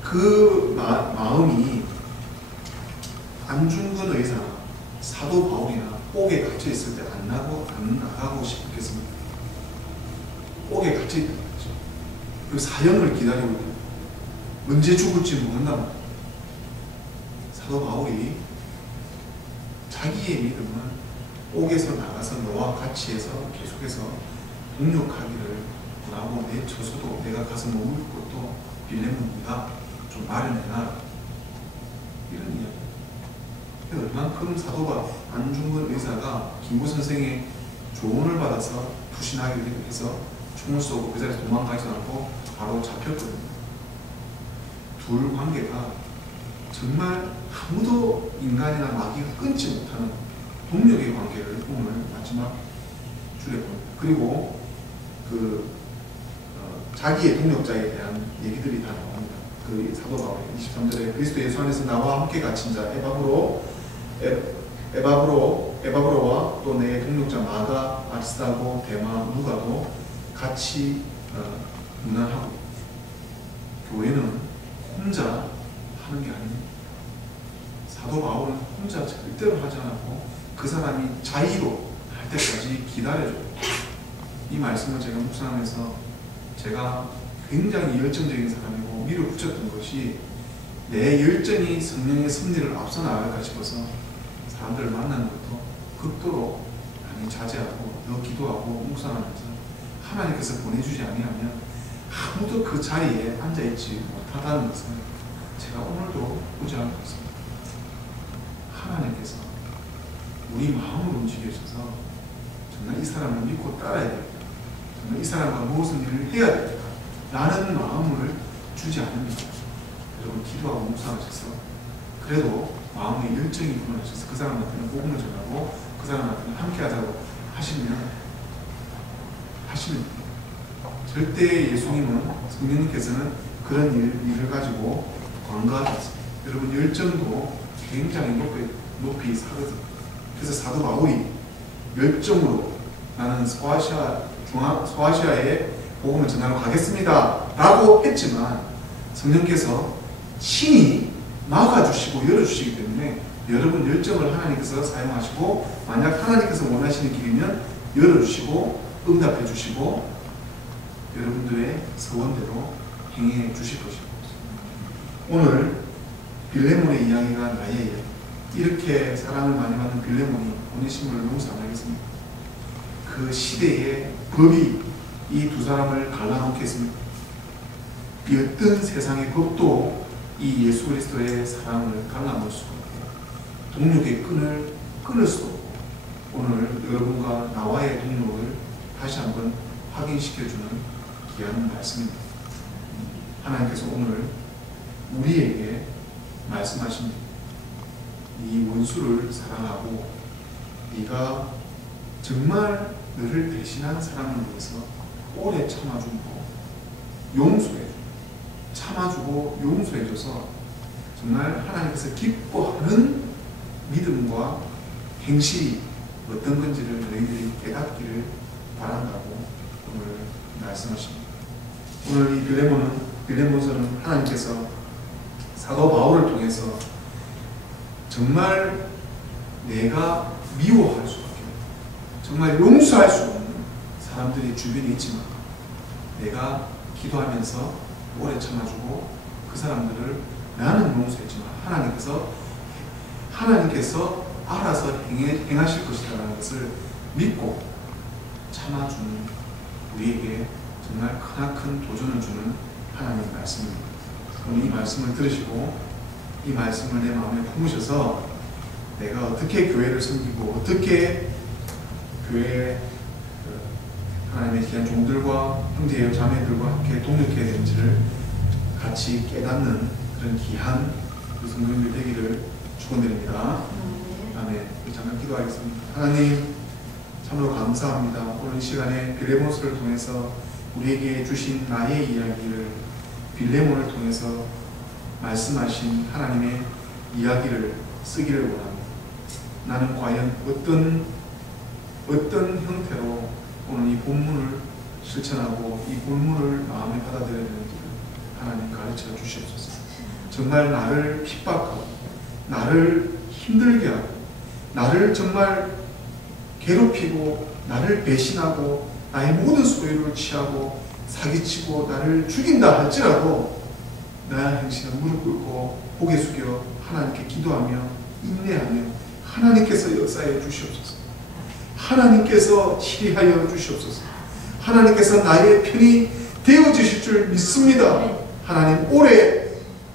그 마음이 안중근 의사나 사도 바울이나 옥에 갇혀 있을 때 안 나가고 싶겠습니다. 옥에 갇혀 있다는 거죠. 그 사형을 기다리고 있는, 언제 죽을지 모른단 말이에요. 사도 바울이 자기의 믿음은 옥에서 나가서 너와 같이 해서 계속해서 동력하기를 원하고, 내 처소도 내가 가서 머물 것도 빌레몬이다 좀 마련해놔라, 이런 이야기. 얼만큼 사도가 안중근 의사가 김구 선생의 조언을 받아서 투신하게 해서 총을 쏘고 그 자리에서 도망가지 않고 바로 잡혔거든요. 둘 관계가 정말 아무도 인간이나 마귀가 끊지 못하는 동력의 관계를 오늘 마지막 줄에 봅니다. 그리고 자기의 동력자에 대한 얘기들이 다 나옵니다. 그 사도 바울 23절에 그리스도 예수 안에서 나와 함께 갇힌 자 에바브로와 또 내 동력자 마가, 아리스타고, 데마, 누가도 같이 문안하고. 교회는 혼자 하는 게 아닙니다. 사도 바울은 혼자 절대로 하지 않았고 그 사람이 자의로 할 때까지 기다려줘요. 이 말씀을 제가 묵상하면서 제가 굉장히 열정적인 사람이고 밀어붙였던 것이, 내 열정이 성령의 섭리를 앞서 나갈까 싶어서 사람들을 만나는 것도 극도로 많이 자제하고 더 기도하고 묵상하면서, 하나님께서 보내주지 아니하면 아무도 그 자리에 앉아있지 못하다는 것을 제가 오늘도 고지하고 있습니다. 하나님께서 우리 마음을 움직여주셔서 정말 이 사람을 믿고 따라야 되겠다, 정말 이 사람과 무엇을 일을 해야 되겠다 라는 마음을 주지 않습니다. 여러분 기도하고 묵상하셔서 그래도 마음의 열정이 불어나셔서 그 사람한테는 복음을 전하고 그 사람한테는 함께 하자고 하시면 절대 예수님은, 성령님께서는 그런 일을 가지고 관가하지 않습니다. 여러분 열정도 굉장히 높이 사거든요. 그래서 사도 바울이 열정으로 나는 소아시아에 복음을 전하러 가겠습니다 라고 했지만, 성령께서 친히 막아주시고 열어주시기 때문에 여러분 열정을 하나님께서 사용하시고, 만약 하나님께서 원하시는 길이면 열어주시고 응답해 주시고 여러분들의 소원대로 행해 주실 것입니다. 오늘 빌레몬의 이야기가 나의 이야기. 이렇게 사랑을 많이 받는 빌레몬이 오네시모를 용서 안 하겠습니까? 그 시대의 법이 이 두 사람을 갈라놓겠습니까? 이 어떤 세상의 법도 이 예수 그리스도의 사랑을 갈라놓을 수가 없고 동력의 끈을 끊을 수 없고, 오늘 여러분과 나와의 동력을 다시 한번 확인시켜주는 귀한 말씀입니다. 하나님께서 오늘 우리에게 말씀하십니다. 이 원수를 사랑하고 네가 정말 너를 대신한 사람을 위해서 오래 참아주고 용서해주고 참아주고 용서해줘서 정말 하나님께서 기뻐하는 믿음과 행실이 어떤 건지를 너희들이 깨닫기를 바란다고 오늘 말씀하십니다. 오늘 이 빌레몬서는 하나님께서 사도 바울을 통해서 정말 내가 미워할 수밖에 없는, 정말 용서할 수 없는 사람들이 주변에 있지만 내가 기도하면서 오래 참아주고 그 사람들을 나는 용서했지만 하나님께서 알아서 행하실 것이라는 것을 믿고 참아주는 우리에게 정말 크나큰 도전을 주는 하나님의 말씀입니다. 오늘 이 말씀을 들으시고 이 말씀을 내 마음에 품으셔서 내가 어떻게 교회를 섬기고 어떻게 교회에 하나님의 귀한 종들과 형제 자매들과 함께 동역해야 되는지를 같이 깨닫는 그런 귀한 성도님들 되기를 축원드립니다. 아멘. 잠깐 기도하겠습니다. 하나님 참으로 감사합니다. 오늘 이 시간에 빌레몬서를 통해서 우리에게 주신 나의 이야기를 빌레몬을 통해서 말씀하신 하나님의 이야기를 쓰기를 원합니다. 나는 과연 어떤 형태로 오늘 이 본문을 실천하고 이 본문을 마음에 받아들여야 되는지를 하나님 가르쳐 주시옵소서. 정말 나를 핍박하고 나를 힘들게 하고 나를 정말 괴롭히고 나를 배신하고 나의 모든 소유를 취하고 사기치고 나를 죽인다 할지라도 나의 행실은 무릎 꿇고 고개 숙여 하나님께 기도하며 인내하며 하나님께서 역사해 주시옵소서. 하나님께서 치리하여 주시옵소서. 하나님께서 나의 편이 되어주실 줄 믿습니다. 하나님 오래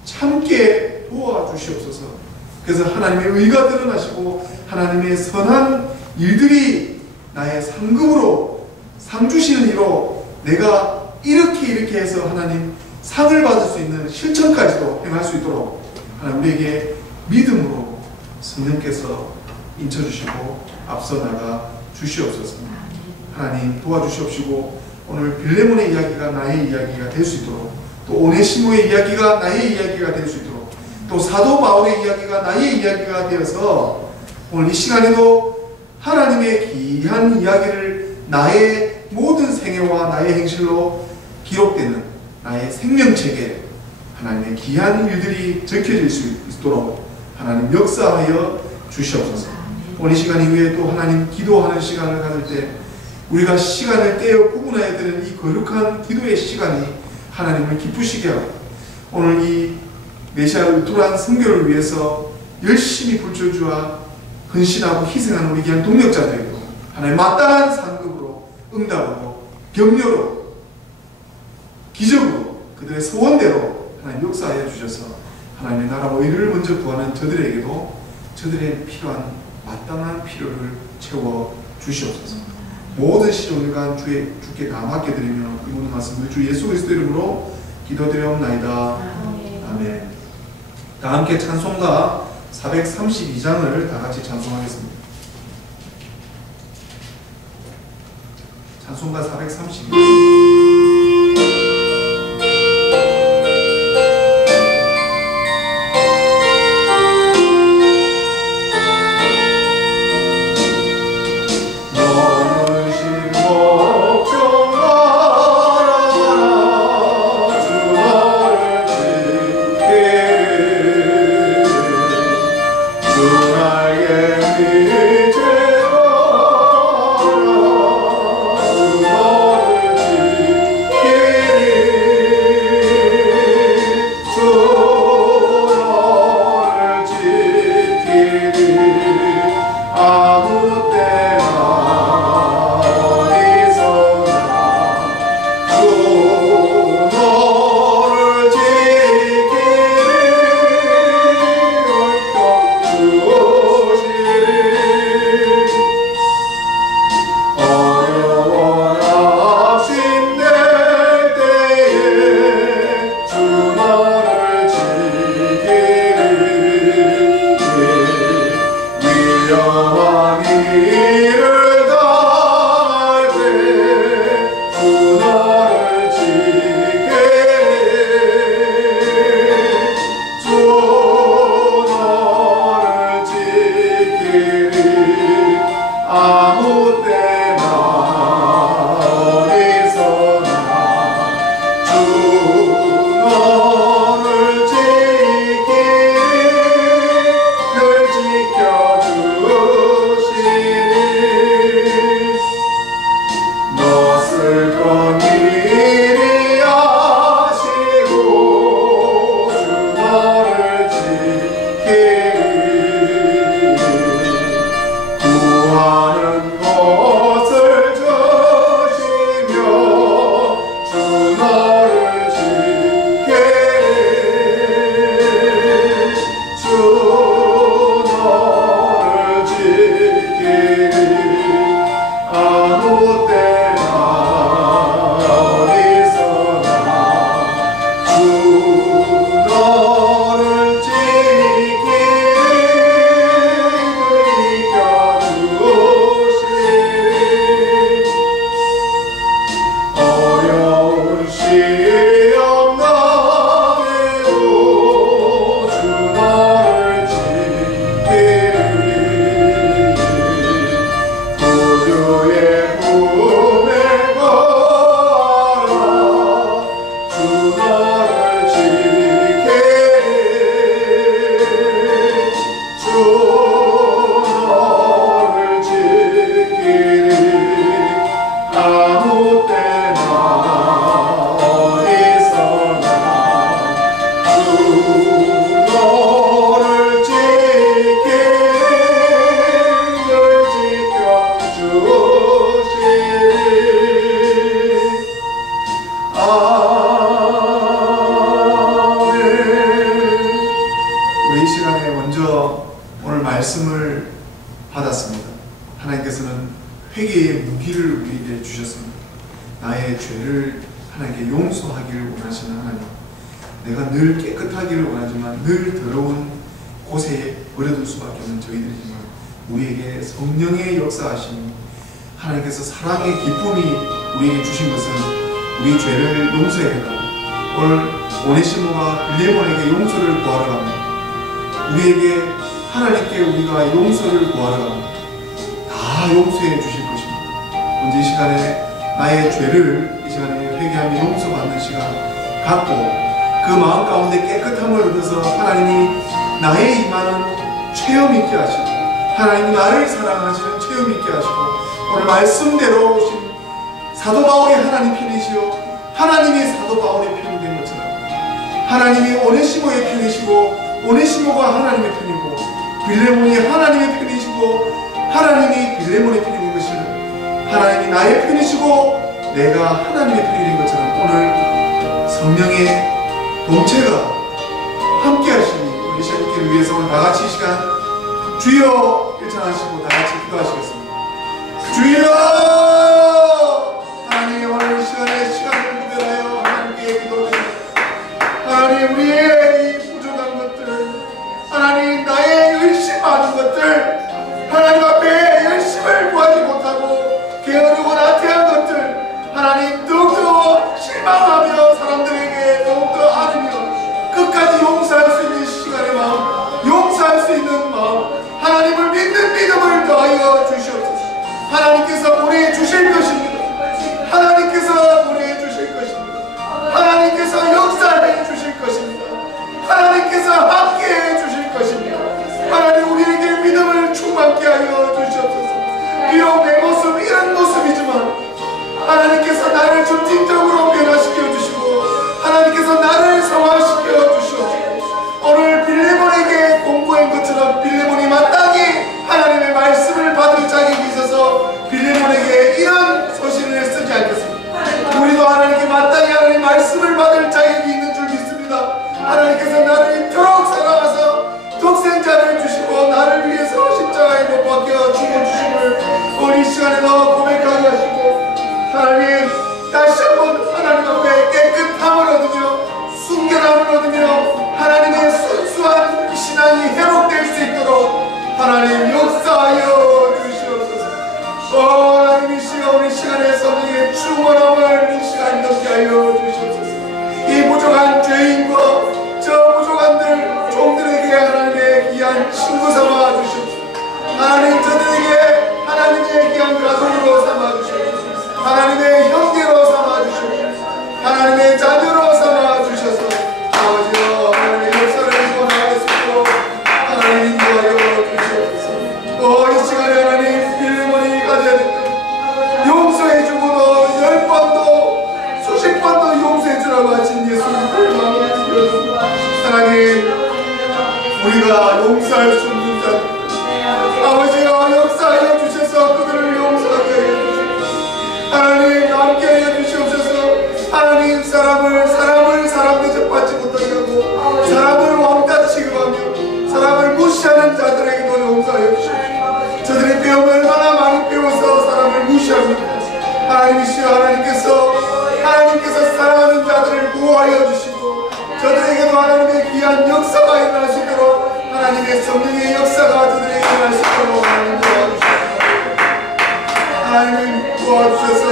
참게 도와주시옵소서. 그래서 하나님의 의가 드러나시고 하나님의 선한 일들이 나의 상급으로 상 주시는 이로 내가 이렇게 해서 하나님 상을 받을 수 있는 실천까지도 행할 수 있도록 하나님 우리에게 믿음으로 성령께서 인쳐주시고 앞서 나가 주시옵소서. 하나님 도와주시옵시고 오늘 빌레몬의 이야기가 나의 이야기가 될 수 있도록 또 오네시모의 이야기가 나의 이야기가 될 수 있도록 또 사도 바울의 이야기가 나의 이야기가 되어서 오늘 이 시간에도 하나님의 귀한 이야기를 나의 모든 생애와 나의 행실로 기록되는 나의 생명책에 하나님의 귀한 일들이 적혀질 수 있도록 하나님 역사하여 주시옵소서. 오늘 이 시간 이후에 또 하나님 기도하는 시간을 가질 때 우리가 시간을 떼어 구분해야 되는 이 거룩한 기도의 시간이 하나님을 기쁘시게 하고 오늘 이 메시아 울트라한 선교를 위해서 열심히 불철주와 헌신하고 희생하는 우리 귀한 동력자들에게도 하나님 마땅한 상급으로 응답으로 격려로 기적으로 그들의 소원대로 하나님 역사하여 주셔서 하나님의 나라와 의를 먼저 구하는 저들에게도 저들의 필요한 마땅한 필요를 채워 주시옵소서. 모든 시종일관 주께 다 맡겨드리며 이 모든 말씀을 주 예수 그리스도 이름으로 기도드리옵나이다. 아멘. 다 함께 찬송가 432장을 다 같이 찬송하겠습니다. 찬송가 432장. 주 시험당해도 주 너를 지키리 구주의 품에 걸어 주 너를 지키리 주 너를 지키리 아무 때나 어디서나 주 너를 지키리 늘 지켜주시리 아멘. 우리 이 시간에 먼저 오늘 말씀을 받았습니다. 하나님께서는 회개의 무기를 우리에게 주셨습니다. 나의 죄를 하나님께 용서하기를 원하시는 하나님, 내가 늘 깨끗하기를 원하지만 늘 더러운 곳에 버려둘 수밖에 없는 저희들이지만 우리에게 성령의 역사하심이 하나님께서 사랑의 기쁨이 우리에게 주신 것은 우리 죄를 용서해달라. 오늘 오네시모가 빌레몬에게 용서를 구하러 갑니다. 우리에게 하나님께 우리가 용서를 구하러 갑니다. 다 용서해 주실 것입니다. 언제 이 시간에 나의 죄를 이 시간에 회개하며 용서받는 시간 갖고 그 마음 가운데 깨끗함을 얻어서 하나님이 나의 임하는 체험 있게 하시고 하나님이 나를 사랑하시는 체험 있게 하시고 오늘 말씀대로 오신 사도 바울이 하나님 편이시요 하나님이 사도 바울의 편이 된 것처럼 하나님이 오네시모의 편이시고 오네시모가 하나님의 편이고 빌레몬이 하나님의 편이시고 하나님이 빌레몬의 편이 된 것이고 하나님이 나의 편이시고 내가 하나님의 편이 된 것처럼 오늘 성령의 동체가 함께 하시니 우리 시간 있기를 위해서 오늘 다같이 이 시간 주여 일창하시고 다같이 기도하시겠습니다. 주여! 하나님 오늘 이 시간에 시간을 구별하여 하나님께 기도드립니다. 하나님 우리의 이 부족한 것들 하나님 나의 의심하는 것들 하나님 앞에 열심을 구하지 못하고 게으르고 나태한 것들 하나님 더욱더 실망하며 사람들에게 더욱더 아르며 끝까지 용서할 수 있는 시간의 마음 용서할 수 있는 마음 하나님을 믿는 믿음을 더하여 주시옵소서. 하나님께서 보내주실 것입니다. 하나님께서 보내주실 것입니다. 하나님께서 역사해 주실 것입니다. 하나님께서 함께해 주실 것입니다. 하나님 우리에게 믿음을 충만케 하여 주시옵소서. 비록 내 모습 이런 모습이지만 하나님께서 나를 점진적으로 변화시켜 주시고 하나님께서 나를 성화시켜 주시옵소서. 오늘 빌레몬에게 공고한 것처럼 빌레몬이 마땅히 하나님의 말씀을 받을 자격이 있어서 빌레몬에게 이런 서신을 쓰지 않겠습니다. 우리도 하나님께 마땅히 하나님의 말씀을 받을 자격이 있는 줄 믿습니다. 하나님께서 나를 이토록 사랑하사 독생자를 주시고 나를 위해서 십자가에 못 박혀 죽어주심을 우리 시간에도 고백하게 하시고 하나님 다시 한번 하나님 앞에 깨끗함을 얻으며 순결함을 얻으며 하나님의 순수한 신앙이 회복될 수 있도록 하나님 역사하여 주시옵소서. 하나님 이 시간 우리 시간에 성령의 충만함을 이 시간 넘게 하여 주시옵소서. 이 부족한 죄인과 저 부족한들 종들에게 하나님의 귀한 친구 삼아 주시옵소서. 하나님 저들에게 하나님의 귀한 가족으로 삼아 주시옵소서. 하나님의 형제로 삼아 주시옵소서. 하나님의 자녀로 삼아 주셔서 아버지여 하나님의 역사를 이루어나가겠습니다. 하나님 인도하여 주시옵소서. 이 시간에 하나님 빌레몬이 가져야 될 용서해주고도 10번도 수십 번도 용서해주라고 하신 예수님을 마음에 드려줍니다. 하나님 우리가 용서할 수 없는 자 아버지여 역사하여 주셔서 그들을 용서하게 하여 주시옵소서. 하나님 함께 하여 주시옵소서. 하나님 사람을 사람 대접받지 못하게 하고 사람을 왕따 취급하며 사람을 무시하는 자들에게도 용서하여 주시옵소서. 저들의 배움을 얼마나 많이 배워서 사람을 무시합니까? 하나님이시여 하나님께서 사랑하는 자들을 보호하여 주시고 저들에게도 하나님의 귀한 역사가 일어날 수 있도록 하나님의 성령의 역사가 저들에게 일어날 수 있도록 하나님 도와주시옵소서. 하나님 도와주셔서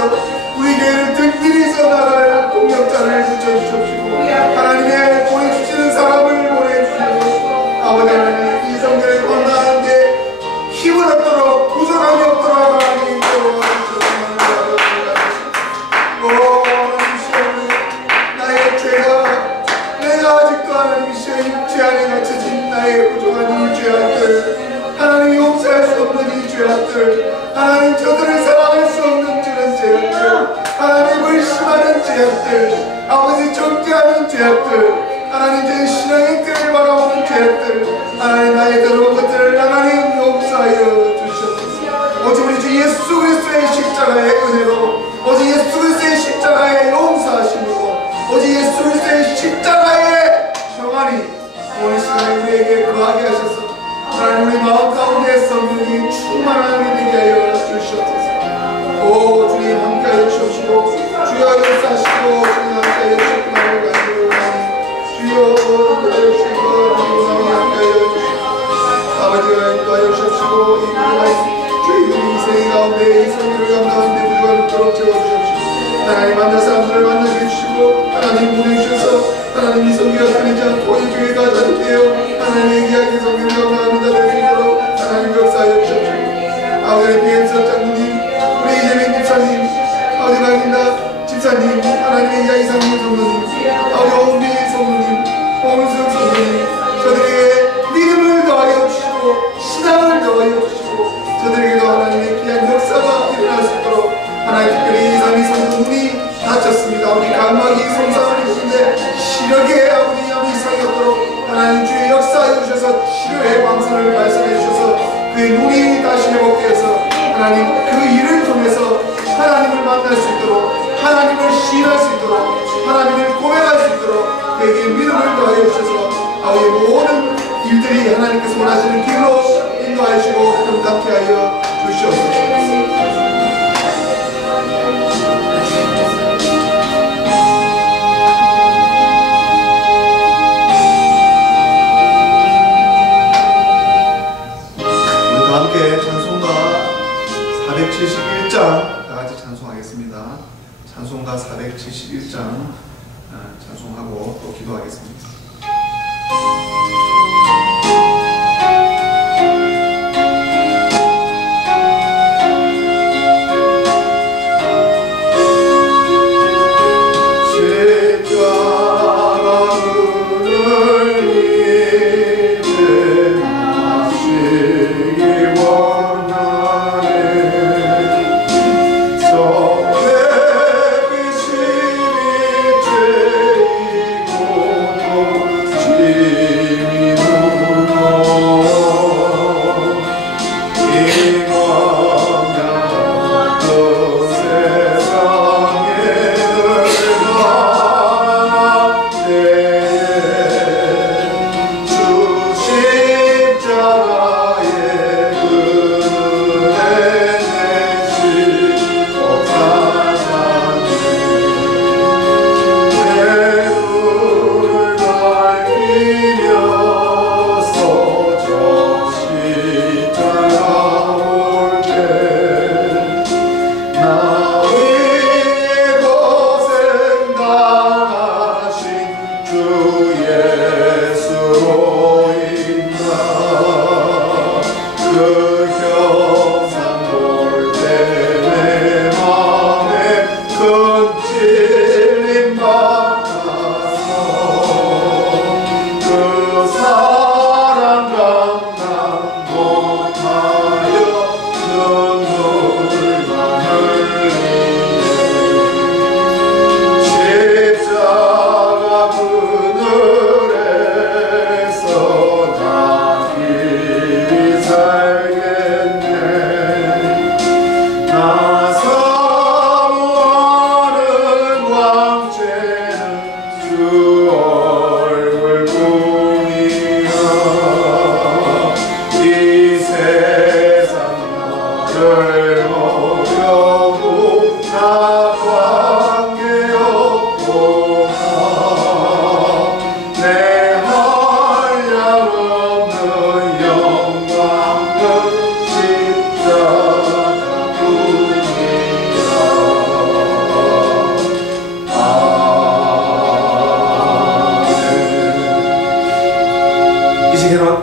우리 교회를 등들이서 나갈 동력자를 죄악들, 하나님 저들을 사랑할 수 없는 그런 죄악들, 하나님을 심하는 죄악들, 아버지 정죄하는 죄악들, 하나님 제 신앙의 끈을 바라보는 죄악들, 하나님 나의 더러운 것들을 하나님 용서하여 주시옵소서. 오직 우리 주 예수 그리스도의 십자가의 은혜로, 오직 예수 그리스도의 십자가의 용서하심으로, 오직 예수 그리스도의 십자가의 평안이 오늘 시간에 우리에게 거하게 하셔서 하나님 우리 마음 가운데 성령이 충만하게 되게 하여 주시옵소서. 오 주님 함께하여 주시옵시고 주여 역사하시고 주님 함께하여 주시고 나를 가지고 주여 주여 함께하여 주시고 아버지가 인도하여 주시옵시고 이 주의 인생 가운데 이 성기를 감당하는데 부족함을 도록 채워주시옵시고 하나님 만난 사람들을 만나게 해주시고 하나님 보내주셔서 하나님 이 성기가 끊이지 않고 이 교회가 자립되어 하나님의 귀하게 성기를 감당하는 자들 되도록 하나님 역사하여 주시옵시고 아버지 비엔서 장로님 우리 이재민 집사님 아버지 강인다 집사님 하나님의 야이상민 성도님 아버지 오은비 성도님 홍은숙 성도님 저들에게 믿음을 더하여 주시고 신앙을 더하여 주시고 저들에게도 하나님의 귀한 역사가 일어날 수 있도록 하나님 특별히 이상민 성도 눈이 다쳤습니다. 우리 감막이 손상을 입으신데 시력에 아버지 암이 이상이 없도록 하나님 주의 역사해 주셔서 치료의 방선을 말씀해 주셔서 그의 눈이 다시 회복되어서 하나님 그 일을 통해서 하나님을 만날 수 있도록 하나님을 시인할 수 있도록 하나님을 고백할 수 있도록 그에게 믿음을 더하여 주셔서 아버지 모든 일들이 하나님께서 원하시는 길로 인도하여 주시고 경담케 하여 주시옵소서. 함께 찬송가 471장 다 같이 찬송하겠습니다. 찬송가 471장 찬송하고 또 기도하겠습니다.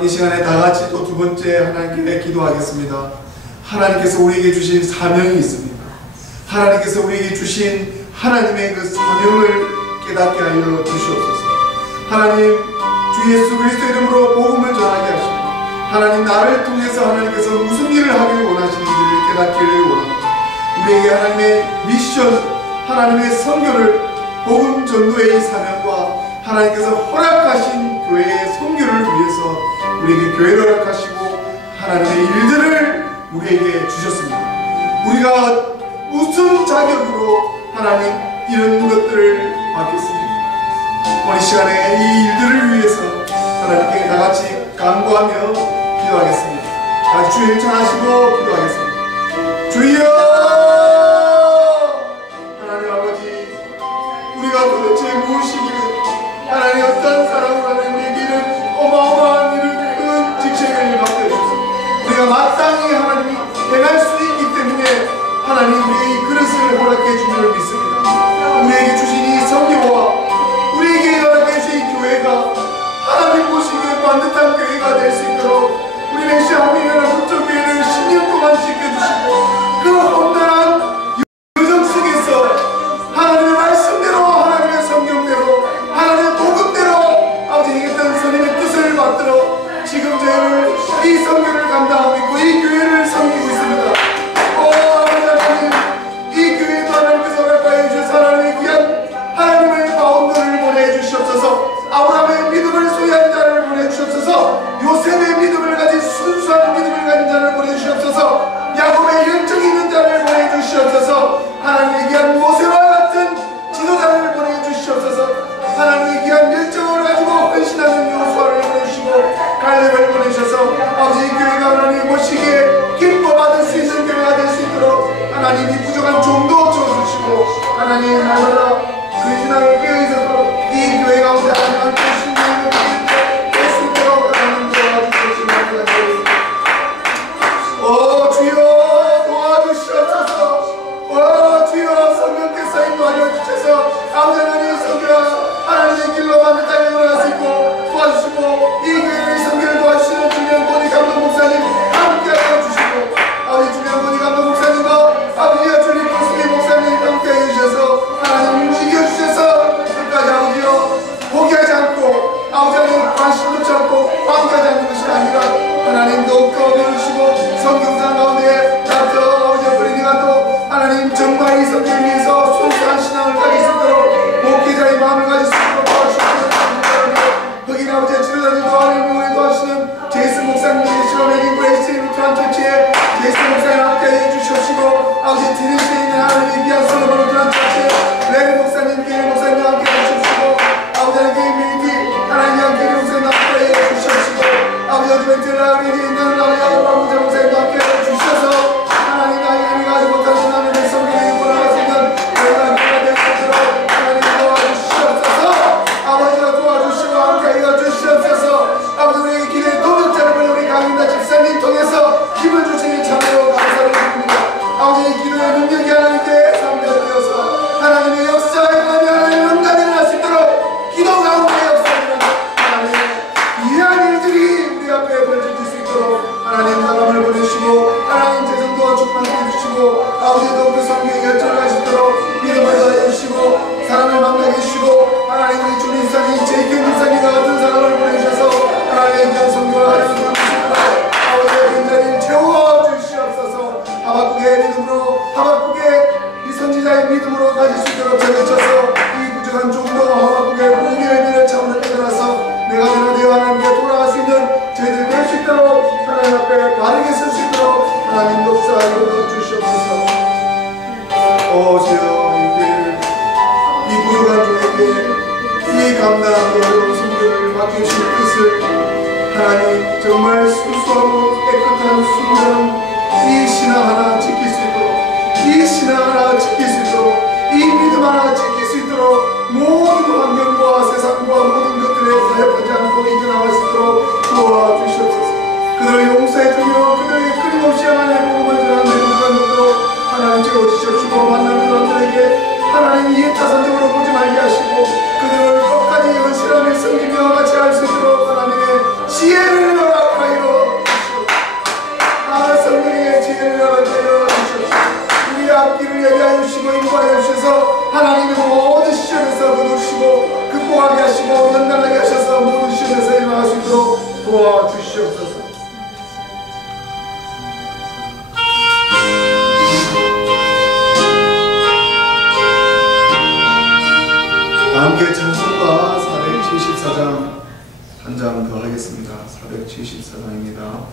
이 시간에 다 같이 또 두 번째 하나님께 기도하겠습니다. 하나님께서 우리에게 주신 사명이 있습니다. 하나님께서 우리에게 주신 하나님의 그 사명을 깨닫게 하여 주시옵소서. 하나님 주 예수 그리스도 이름으로 복음을 전하게 하시고 하나님 나를 통해서 하나님께서 무슨 일을 하길 원하시는지를 깨닫기를 원합니다. 우리에게 하나님의 미션, 하나님의 선교를, 복음 전도의 이 사명과 하나님께서 허락하신 교회의 선교를 위해서 우리에게 교회를 허락하시고 하나님의 일들을 우리에게 주셨습니다. 우리가 무슨 자격으로 하나님 이런 것들을 받겠습니까? 오늘 시간에 이 일들을 위해서 하나님께 다같이 간구하며 기도하겠습니다. 다같이 주의 찬하시고 기도하겠습니다. 주여! 하나님 아버지, 우리가 도대체 무엇이기를 하나님 어떤 사람으로 하나님 우리에게는 어마어마한 이런 큰 직책을 맡겨주셨습니다. 우리가 마땅히 하나님이 행할 수 있기 때문에 하나님 우리의 이 그릇을 허락해 주기를 믿습니다. 우리에게 주신 이 성교와 우리에게 허락해 주신 이 교회가 하나님 보시기에 반듯한 교회가 될 수 있도록 우리 맹시 하미나라 국정교회를 10년 동안 지켜주시고 그 험난한 여정 속에서 하나님의 말씀대로, 하나님의 성경대로, 하나님의 복음대로 아버지 행했던 선생님의 뜻을 받들어 지금 저희를 이 성교를 감당하고 있고 이 교회를 섬기고 있습니다. 아버지 하나님, 이 교회도 하나님께서 허락하여 주셔서 하나님의 귀한 하나님의 바운더를 보내주시옵소서. 아브라함의 믿음을 소유한 자를 보내주시옵소서. 요셉의 믿음을 가진 순수한 믿음을 가진 자를 보내주시옵소서. 야곱의 열정이 있는 자를 보내주시옵소서. 하나님의 귀한 모세와 같은 지도자를 보내주시옵소서. 하나님의 귀한 열정을 가지고 헌신하는 요수아를 보내주시고 갈렙을 보내주셔서 아버지 이 교회가 하나님 모시기에 기뻐받을 수 있는 교회가 될 수 있도록 하나님 이 부족한 종도 주어주시고 하나님 날마다 그 신앙을 깨어있어서 이 교회 가운데 하나님 함께 주신 일을 예수님으로 가는 도와주시옵소서. 주여 도와주시옵소서. 주여 성령께서 인도하여 주셔서 아버지 하나님 성교와 하나님의 길로 만든 땅에 올라갈 수 있고 도와주시고 이 교회의 성교를 도와주시는 주명 보니 감독 목사님 함께 하여 주시고 아버지 주명 보니 감독 목사님과 아버지와 주님 모습의 목사님 함께 하여 주셔서 하나님 움직여 주셔서 끝까지 아버지여 포기하지 않고 아버지 하나님 관심 놓지 않고 포기하지 않는 것이 아니라 하나님 더욱더 밀어주시고 성경상 가운데 나도 아버지와 그리니가 또 하나님 정말 이 성경을 위해서 순수한 신앙을 가질 수 있도록 목회자의 마음을 가질 수 있도록 도와주시옵소서. 흑인 아버지의 지도자님과 하나님 우리 도와주시는 제이슨 목사님 계시고 메린 브레이스 루트란 처치에 제이슨 목사님 함께 해주시옵시고 아버지 디니스에 있는 하나님의 귀한 솔로몬 루트란 처치에 레리 목사님, 게리 목사님 함께 해주시옵시고 아버지 하나님 미니티 하나님 함께 목사님 함께 해주시옵시고 아버지 어드벤트 라우리에 있는 라우리아 아버지 목사님도 함께 해주셔서 하나님 나에게 가지 못한 하나님의 성경에 보라갈 수 있는 저희가 함께가 될 수 있도록 하나님 도와주시옵소서. 아버지가 도와주시고 함께 해주시옵소서. 아버지 우리에게 기도의 도덕자를 보내 우리 강인다 집사님 통해서 힘을 주시니 참으로 감사를 드립니다. 아버지 기도의 능력이 하나님께 상대되어서 하나님의 역사에 하나님의 응답이 일어날 수 있도록 기도 가운데 역사하는 하나님의 이해한 일들이 우리 앞에 벌어질 수 있도록 하나님 사람을 보내주시고 하나님 재정도 충만케 해주시고 아버지도 그 성경에 열정을 할 수 있도록 믿음을 더해주시고 사람을 만나게 해주시고 하나님 우리 주님 사님 제이견 집사님과 같은 사람을 보내주셔서 하나님의 귀한 성경을 가지고 주시고 아버지의 인자를 채워주시옵소서. 하박국의 믿음으로 하박국의 이 선지자의 믿음으로 가질 수 있도록 저겨쳐서 이 부족한 종도 하박국의 무기의 미를 차원을 깨달아서 내가 되어 하나님께 돌아갈 수 있는 저희들 될 수 있도록 하나님 앞에 바르게 설 수 있도록 하나님 역사하여 주시옵소서. 주여 이 교회를 이 부족한 종에게 이 감당하기 어려운 성도를 맡기신 뜻을 하나님 정말 순수하고 깨끗한 순결한 이 신앙 하나 지킬 수 있도록 이 신앙 하나 지킬 수 있도록 이 믿음 하나 지킬 수 있도록 모든 환경과 세상과 모든 것들에 가입하지 않고 이겨나갈 수 있도록 도와주시옵소서. 그들을 용서해주며 그들에게 끊임없이 하나님의 복음을 전하는 그런 것으로 하나님 채워주시옵시고 만나는 그들에게 하나님 이해타산적으로 보지 말게 하시고 그들을 끝까지 헌신하며 섬기며 같이 할 수 있도록 하나님의 지혜를 허락하여 주시옵소서. 성령의 지혜를 허락하여 주시옵소서. 우리 앞길을 예비하여 주시고 인도하여 주셔서 하나님의 모든 시험에서 거두시고 극복하게 하시고 연단하게 하셔서 모든 시험에서 일어날 수 있도록 도와주시옵소서. 함께 찬송가 474장 한 장 더 하겠습니다. 474장입니다.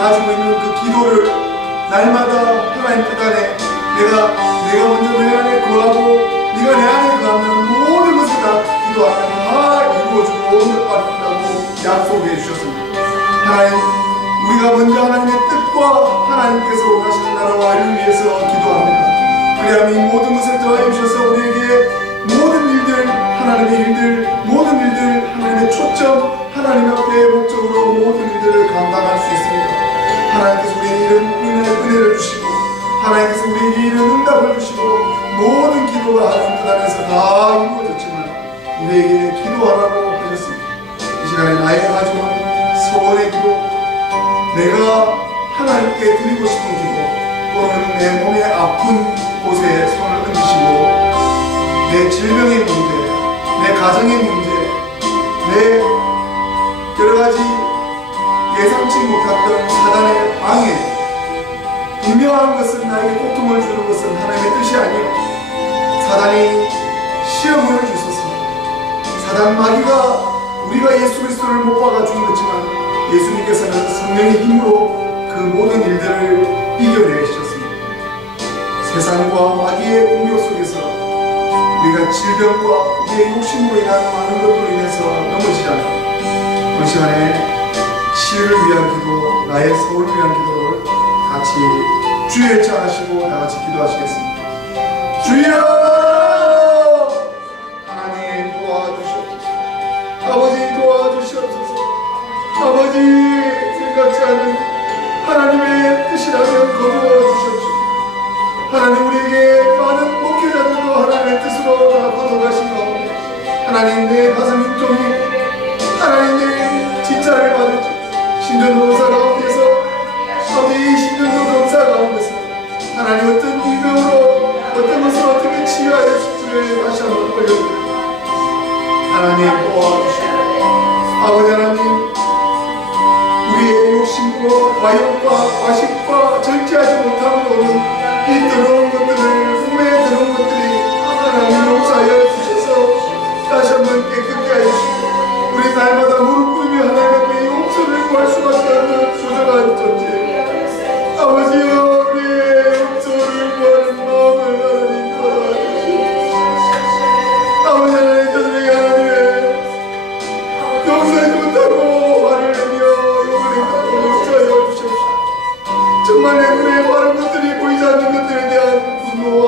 가지고 있는 그 기도를 날마다 하나님 뜻 안에 내가 먼저 내 안에 거하고 네가 내 안에 거하면 모든 것을 다 기도 안에 다 이루어주고 응답받는다고 약속해 주셨습니다. 하나님, 우리가 먼저 하나님의 뜻과 하나님께서 원하시는 나라와 이를 위해서 기도합니다. 그리하면 이 모든 것을 더해 주셔서 우리에게 모든 일들, 하나님의 일들, 모든 일들, 하나님의 초점, 하나님 앞에 목적으로 모든 일들을 감당할 수 있습니다. 하나님께서 우리에게 이런 은혜를 주시고, 하나님께서 우리에게 이런 응답을 주시고, 모든 기도가 하나님 뜻 안에서 다 이루어졌지만 우리에게 기도하라고 하셨습니다. 이 시간에 나의 가족은 소원의 기도, 내가 하나님께 드리고 싶은 기도, 또는 내 몸의 아픈 곳에 손을 얹으시고 내 질병의 문제, 내 가정의 문제, 내 여러가지 예상치 못했던 사단의 방해, 분명한 것은 나에게 고통을 주는 것은 하나님의 뜻이 아니요 사단이 시험을 주소서. 사단 마귀가 우리가 예수 그리스도를 못 박아 죽인 것지만 예수님께서는 성령의 힘으로 그 모든 일들을 질병과 우리의 욕심으로 인한 많은 것으로 인해서 넘어지지 않고 이 시간에 치유를 위한 기도, 나의 소원을 위한 기도를 같이 주의 자하시고 다같이 기도하시겠습니다. 주여 하나님 도와주시옵소서. 아버지 도와주시옵소서. 아버지 생각지 않은 하나님의 뜻이라면 거두어 주십시오. 하나님 우리에게 많은 목회자들도 하나님의 뜻으로 다 거둬가시고 하나님 내 가슴 인종이 하나님 내 진짜를 받을 신전도 검사 가운데서 아버지 신전도 검사 가운데서 하나님 어떤 일병으로 어떤 것을 어떻게 치유하여 주시기를 다시 한번 올려드립니다. 하나님 도와주시고 아버지 하나님 우리의 욕심과 과욕과 과식과 절제하지 못함으로 오는 이 더러운 것들을 몸에 더러운 것들이 하나님 용서하여 주셔서 다시 한번 깨끗게 하여 주시고 우리 날마다 무릎 꿇으며 하나님 앞에 용서를 구할 수밖에 없는 부족한 존재 아버지여 우리의 용서를 구하는 마음을 하나님 도와주시옵소서. 아버지 하나님 저들에게 하나님의 용서하지 못하고 화를 내며 욕을 행하고 용서하여 주십시오. 정말 내 눈에 바른 것들이 보이지 않는 것들에 대한 분노와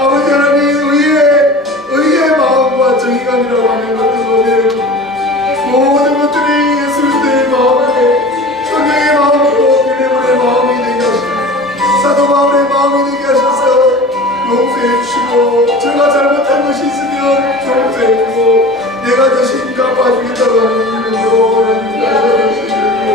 아버지 하나님 의의 마음과 정의감이라고 하는 것들 모든 것들이 예수 그리스도의 마음으로 성령의 마음으로 빌레몬의 마음이 되게 하시고 사도 바울의 마음이 되게 하셔서 용서해 주시고 제가 잘못한 것이 있으면 용서해 주고 내가 대신 갚아주겠다고 하는 이름으로 하나님 감사드리고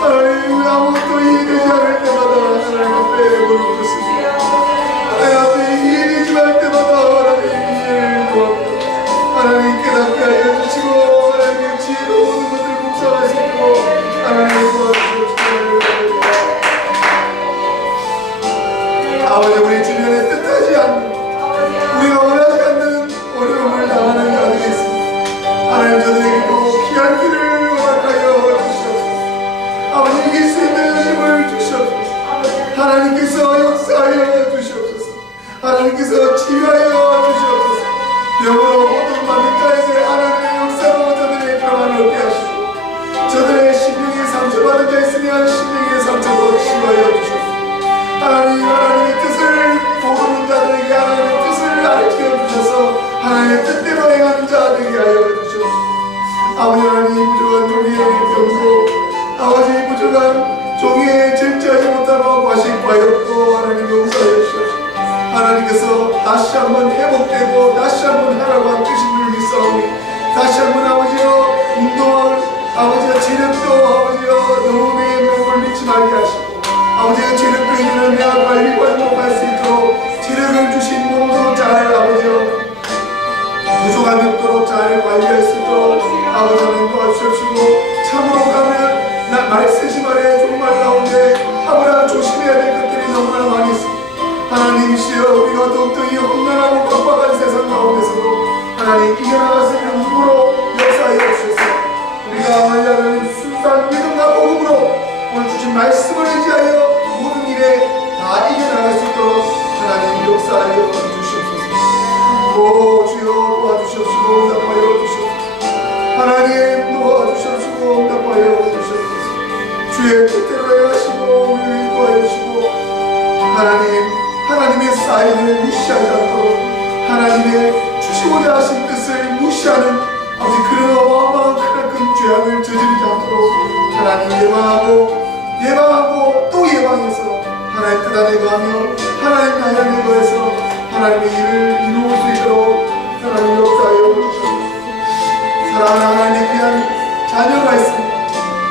하나님 아무것도 이해되지 않을 때마다 하나님 앞에 무릎 꿇습니다. 하나님 앞에 이해되지 않을 때마다 하나님 이해를 구합니다. 하나님 깨닫게 하여 주시고 하나님의 지혜로 모든 것을 묵상할 수 있고 하나님 도와주시옵소서. 아버지 우리 주변에 뜻하지 않는 우리가 원하지 않는 어려움을 당하는 자들이 있습니다. 하나님 저들에게도 귀한 길을 허락하여 주시옵소서. 아버지 이길 수 있는 힘을 주시옵소서. 하나님께서 역사하여 주시옵소서. 하나님께서 치유하여 주시옵소서. 병으로 고통받는 자에게 하나님의 역사로 저들의 평안을 얻게 하시고 저들의 심령에 상처받은 자 있으면 심령의 상처도 치유하여 주시옵소서. 하나님의 뜻을 모르는 자들에게 하나님의 뜻을 가르쳐 주셔서 하나님의 뜻대로 행하는 자 되게 하여 주시옵소서. 아버지 하나님 부족한 종의 병도 아버지 부족한 종의 절제하지 못하고 과식과 욕도 하나님 용서하여 주시옵소서. 하나님께서 다시 한번 회복되고 다시 한번 하라고 한 뜻임을 믿사오니 다시 한번 아버지여 운동을 아버지여 체력도 아버지여 너무 내 몸을 믿지 말게 하시고 아버지여 체력도 이기는 내가 관리 활동할 수 있도록 체력을 주신 몸도 잘 아버지여 부족함이 없도록 잘 관리할 수 있도록 아버지 하나님 도와주시옵시고 참으로 가면 말쓰지 말에 종말 가운데 하루나 조심해야 될 것들이 너무나 많이 있습니다. 하나님이시여 우리가 더욱더 이 험난하고 깜빡한 세상 가운데서도 하나님 이겨나갈 수 있는 힘으로 역사하여 주셔서 우리가 말하는 순수한 믿음과 복음으로 오늘 주신 말씀을 의지하여 모든 일에 다 이겨나갈 수 있도록 하나님 역사하여 주시옵소서. 오 주여 도와주시옵시고 응답하여 주시옵소서. 하나님 도와주시옵시고 응답하여 주시옵소서. 주의 뜻대로 행하시고 우리를 인도하여 주시고 하나님의 사인을 무시하지 않도록 하나님의 주시고자 하신 뜻을 무시하는 아버지 그런 어마어마한 크나큰 죄악을 저지르지 않도록 하나님 예방하고 또 예방해서 하나님 뜻 안에 거하며 하나님 나양에 거해서 하나님의 일을 이루어 수 있도록 하나님 역사하여 주시옵소서. 사랑하는 하나님의 귀한 자녀가 있습니다.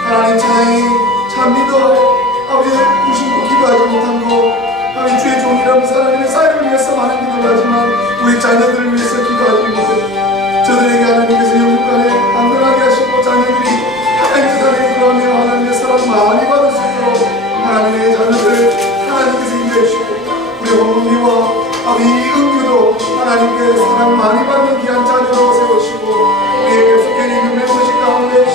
하나님 찬양이 참 믿어 아버지 무심코 기도하지 못한 거 하나님 주의 종이라는 하나님의 사역을 위해서 많은 기도를 하지만 우리 자녀들을 위해서 기도하지 못해 저들에게 하나님께서 영육간에 안전하게 하시고 자녀들이 하나님 뜻 안에 들어가며 하나님의 사랑 많이 받을 수 있도록 하나님의 자녀들 하나님께서 인도해 주시고 우리 어머니와 아버지 은규도 하나님께 사랑 많이 받는 귀한 자녀로 세우시고 우리에게 속해 있는 멤버십 가운데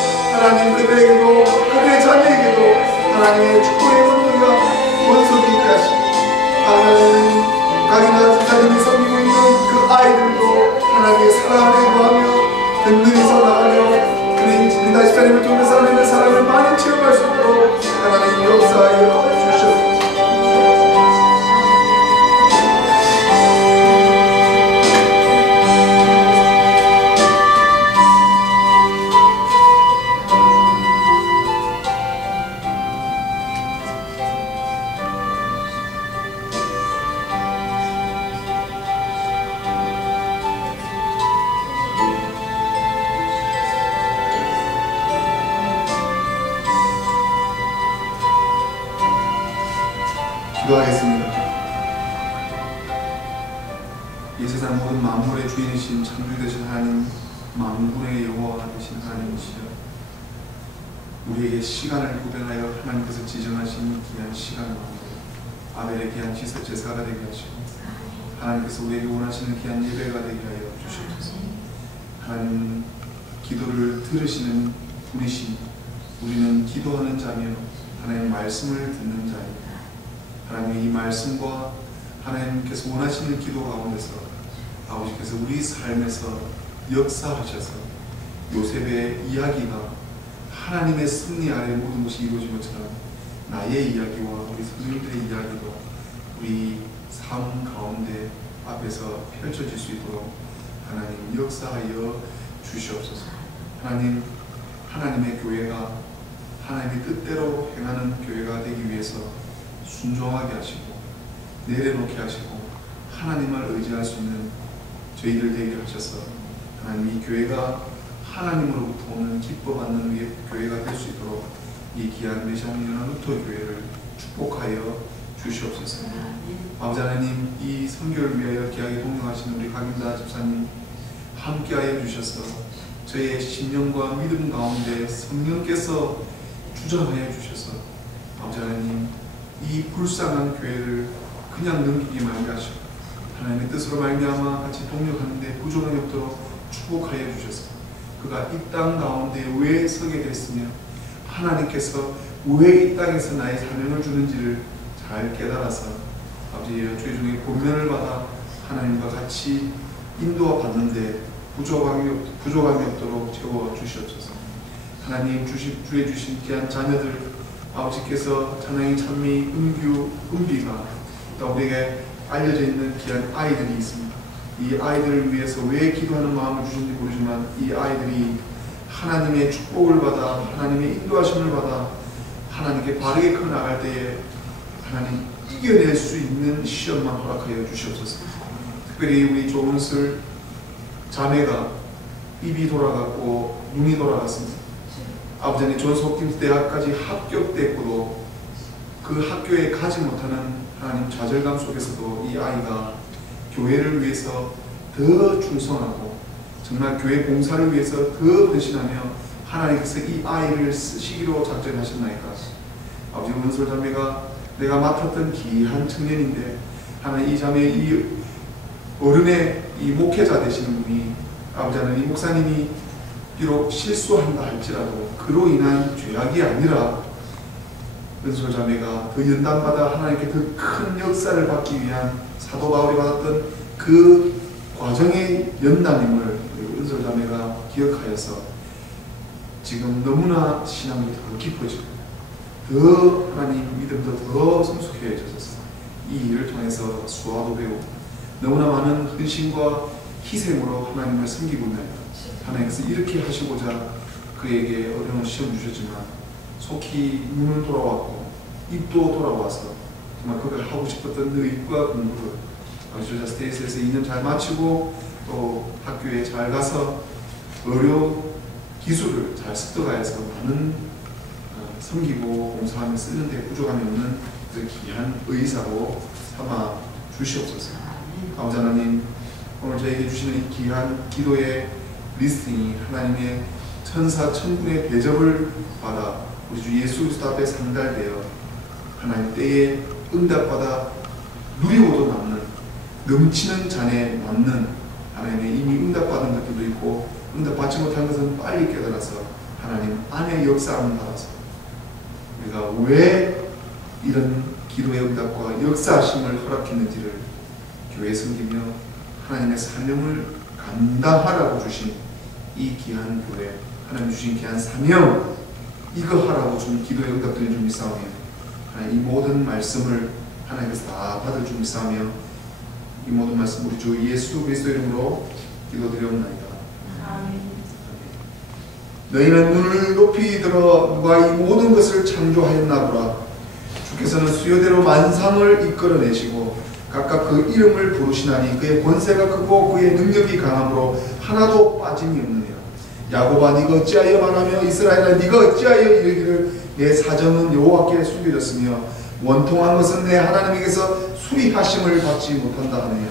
집사님이 섬기고 있는 그 아이들도 하나님의 사랑 안에 거하며 든든히 나가며 그린다 집사님을 통해서 하나님의 사랑을 많이 체험할 수 있도록 하나님 역사하여 주시옵소서. 기도하겠습니다. 이 세상 모든 만물의 주인이신 창조 되신 하나님, 만군의 여호와 되신 하나님이시여, 우리에게 시간을 구별하여 하나님께서 지정하신 귀한 시간 가운데 아벨의 귀한 제사가 되게 하시고 하나님께서 우리에게 원하시는 귀한 예배가 되게 하여 주시옵소서. 하나님, 기도를 들으시는 분이신 우리는 기도하는 자며 하나님의 말씀을 듣는 자입니다. 하나님의 이 말씀과 하나님께서 원하시는 기도 가운데서 아버지께서 우리 삶에서 역사하셔서 요셉의 이야기가 하나님의 승리 아래 모든 것이 이루어진 것처럼 나의 이야기와 우리 선생님들의 이야기도 우리 삶 가운데 앞에서 펼쳐질 수 있도록 하나님 역사하여 주시옵소서. 하나님, 하나님의 교회가 하나님의 뜻대로 행하는 교회가 되기 위해서 순종하게 하시고 내려놓게 하시고 하나님을 의지할 수 있는 저희들 되게 하셔서 하나님 이 교회가 하나님으로부터 오는 기뻐받는 교회가 될 수 있도록 이 귀한 메시아는 연합루터 교회를 축복하여 주시옵소서. 아버지 하나님, 이 선교를 위하여 귀하게 동행하시는 우리 강인다 집사님 함께하여 주셔서 저희의 신령과 믿음 가운데 성령께서 주장하여 주셔서 아버지 하나님, 이 불쌍한 교회를 그냥 넘기기 말게 하시고 하나님의 뜻으로 말미암아 같이 동력하는데 부족함이 없도록 축복하여 주셔서 그가 이 땅 가운데 왜 서게 됐으며 하나님께서 왜 이 땅에서 나의 사명을 주는지를 잘 깨달아서 아버지의 죄 중에 권면을 받아 하나님과 같이 인도와 받는데 부족함이 없도록 채워 주시옵소서. 하나님 주에 주신 귀한 자녀들 아버지께서 찬양이 찬미 은비가 또 우리에게 알려져 있는 귀한 아이들이 있습니다. 이 아이들을 위해서 왜 기도하는 마음을 주신지 모르지만 이 아이들이 하나님의 축복을 받아 하나님의 인도하심을 받아 하나님께 바르게 커나갈 때에 하나님 이겨낼 수 있는 시험만 허락하여 주시옵소서. 특별히 우리 조은슬 자매가 입이 돌아갔고 눈이 돌아갔습니다. 아버지는 존스홉킨스 대학까지 합격됐고도 그 학교에 가지 못하는 하나님 좌절감 속에서도 이 아이가 교회를 위해서 더 충성하고 정말 교회 봉사를 위해서 더 헌신하며 하나님께서 이 아이를 쓰시기로 작정하셨나이까. 아버지 은솔 자매가 내가 맡았던 귀한 청년인데 하나님 이 자매 이 어른의 이 목회자 되시는 분이 아버지 하나님 이 목사님이 비록 실수한다 할지라도 그로 인한 죄악이 아니라 은솔 자매가 더 연단받아 하나님께 더 큰 역사를 받기 위한 사도 바울이 받았던 그 과정의 연단임을 은솔 자매가 기억하여서 지금 너무나 신앙이 더 깊어지고 더 하나님 믿음도 더 성숙해져서 이 일을 통해서 수화도 배우고 너무나 많은 헌신과 희생으로 하나님을 섬기고 있나요. 하나님께서 이렇게 하시고자 그에게 어려운 시험 주셨지만 속히 눈은 돌아왔고 입도 돌아와서 정말 그가 하고 싶었던 의과 공부를 조자 스테이트에서 2년 잘 마치고 또 학교에 잘 가서 의료 기술을 잘 습득하여서 많은 섬기고 봉사하며 쓰는데 부족함이 없는 그 귀한 의사로 삼아 주시옵소서. 아버지 하나님, 오늘 저에게 주시는 이 귀한 기도의 리스팅이 하나님의 천사 천군의 대접을 받아 우리 주 예수 그리스도 앞에 상달되어 하나님 때에 응답받아 누리고도 남는 넘치는 잔에 남는 하나님의 이미 응답받은 것들도 있고 응답받지 못한 것은 빨리 깨달아서 하나님 안에 역사함을 받아서 우리가 왜 이런 기도의 응답과 역사하심을 허락했는지를 교회 섬기며 하나님의 사명을 감당하라고 주신 이 귀한 교회, 하나님 주신 귀한 사명, 이거 하라고 좀 기도의 응답들이 좀 있사오며 이 모든 말씀을 하나님께서 다 받을 줄 믿사오며 이 모든 말씀 우리 주 예수 그리스도 이름으로 기도드리옵나이다. 아멘. 너희는 눈을 높이 들어 누가 이 모든 것을 창조하였나 보라. 주께서는 수요대로 만상을 이끌어내시고 각각 그 이름을 부르시나니 그의 권세가 크고 그의 능력이 강함으로 하나도 빠짐이 없느니라. 야곱아 네가 어찌하여 말하며 이스라엘아 네가 어찌하여 이르기를 내 사정은 여호와께 숨겨졌으며 원통한 것은 내 하나님에게서 수리하심을 받지 못한다 하느냐.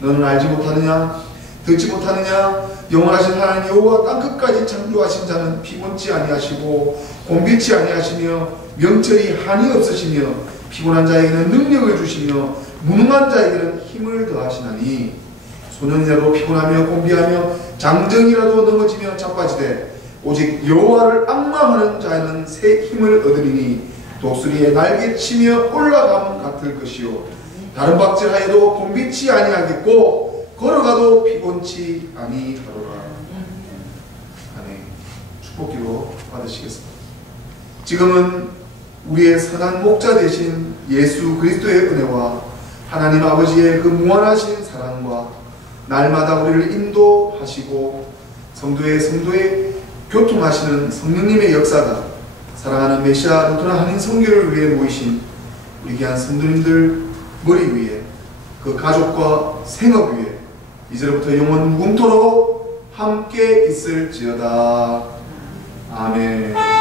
너는 알지 못하느냐 듣지 못하느냐. 영원하신 하나님 여호와 땅끝까지 창조하신 자는 피곤치 아니하시고 곤비치 아니하시며 명철이 한이 없으시며 피곤한 자에게는 능력을 주시며 무능한 자에게는 힘을 더하시나니 소년이라도 피곤하며 곤비하며 장정이라도 넘어지며 자빠지되 오직 여호와를 앙망하는 자는 새 힘을 얻으리니 독수리의 날개치며 올라감 같을 것이요 다른 박질하여도 곤비치 아니하겠고 걸어가도 피곤치 아니하로라. 아멘. 축복기도 받으시겠습니다. 지금은 우리의 선한 목자 되신 예수 그리스도의 은혜와 하나님 아버지의 그 무한하신 사랑과 날마다 우리를 인도하시고 성도의 교통하시는 성령님의 역사가 사랑하는 메시아 루터나 한인 선교를 위해 모이신 우리 귀한 성도님들 머리 위에 그 가족과 생업 위에 이제부터 영원 무궁토록 함께 있을지어다. 아멘.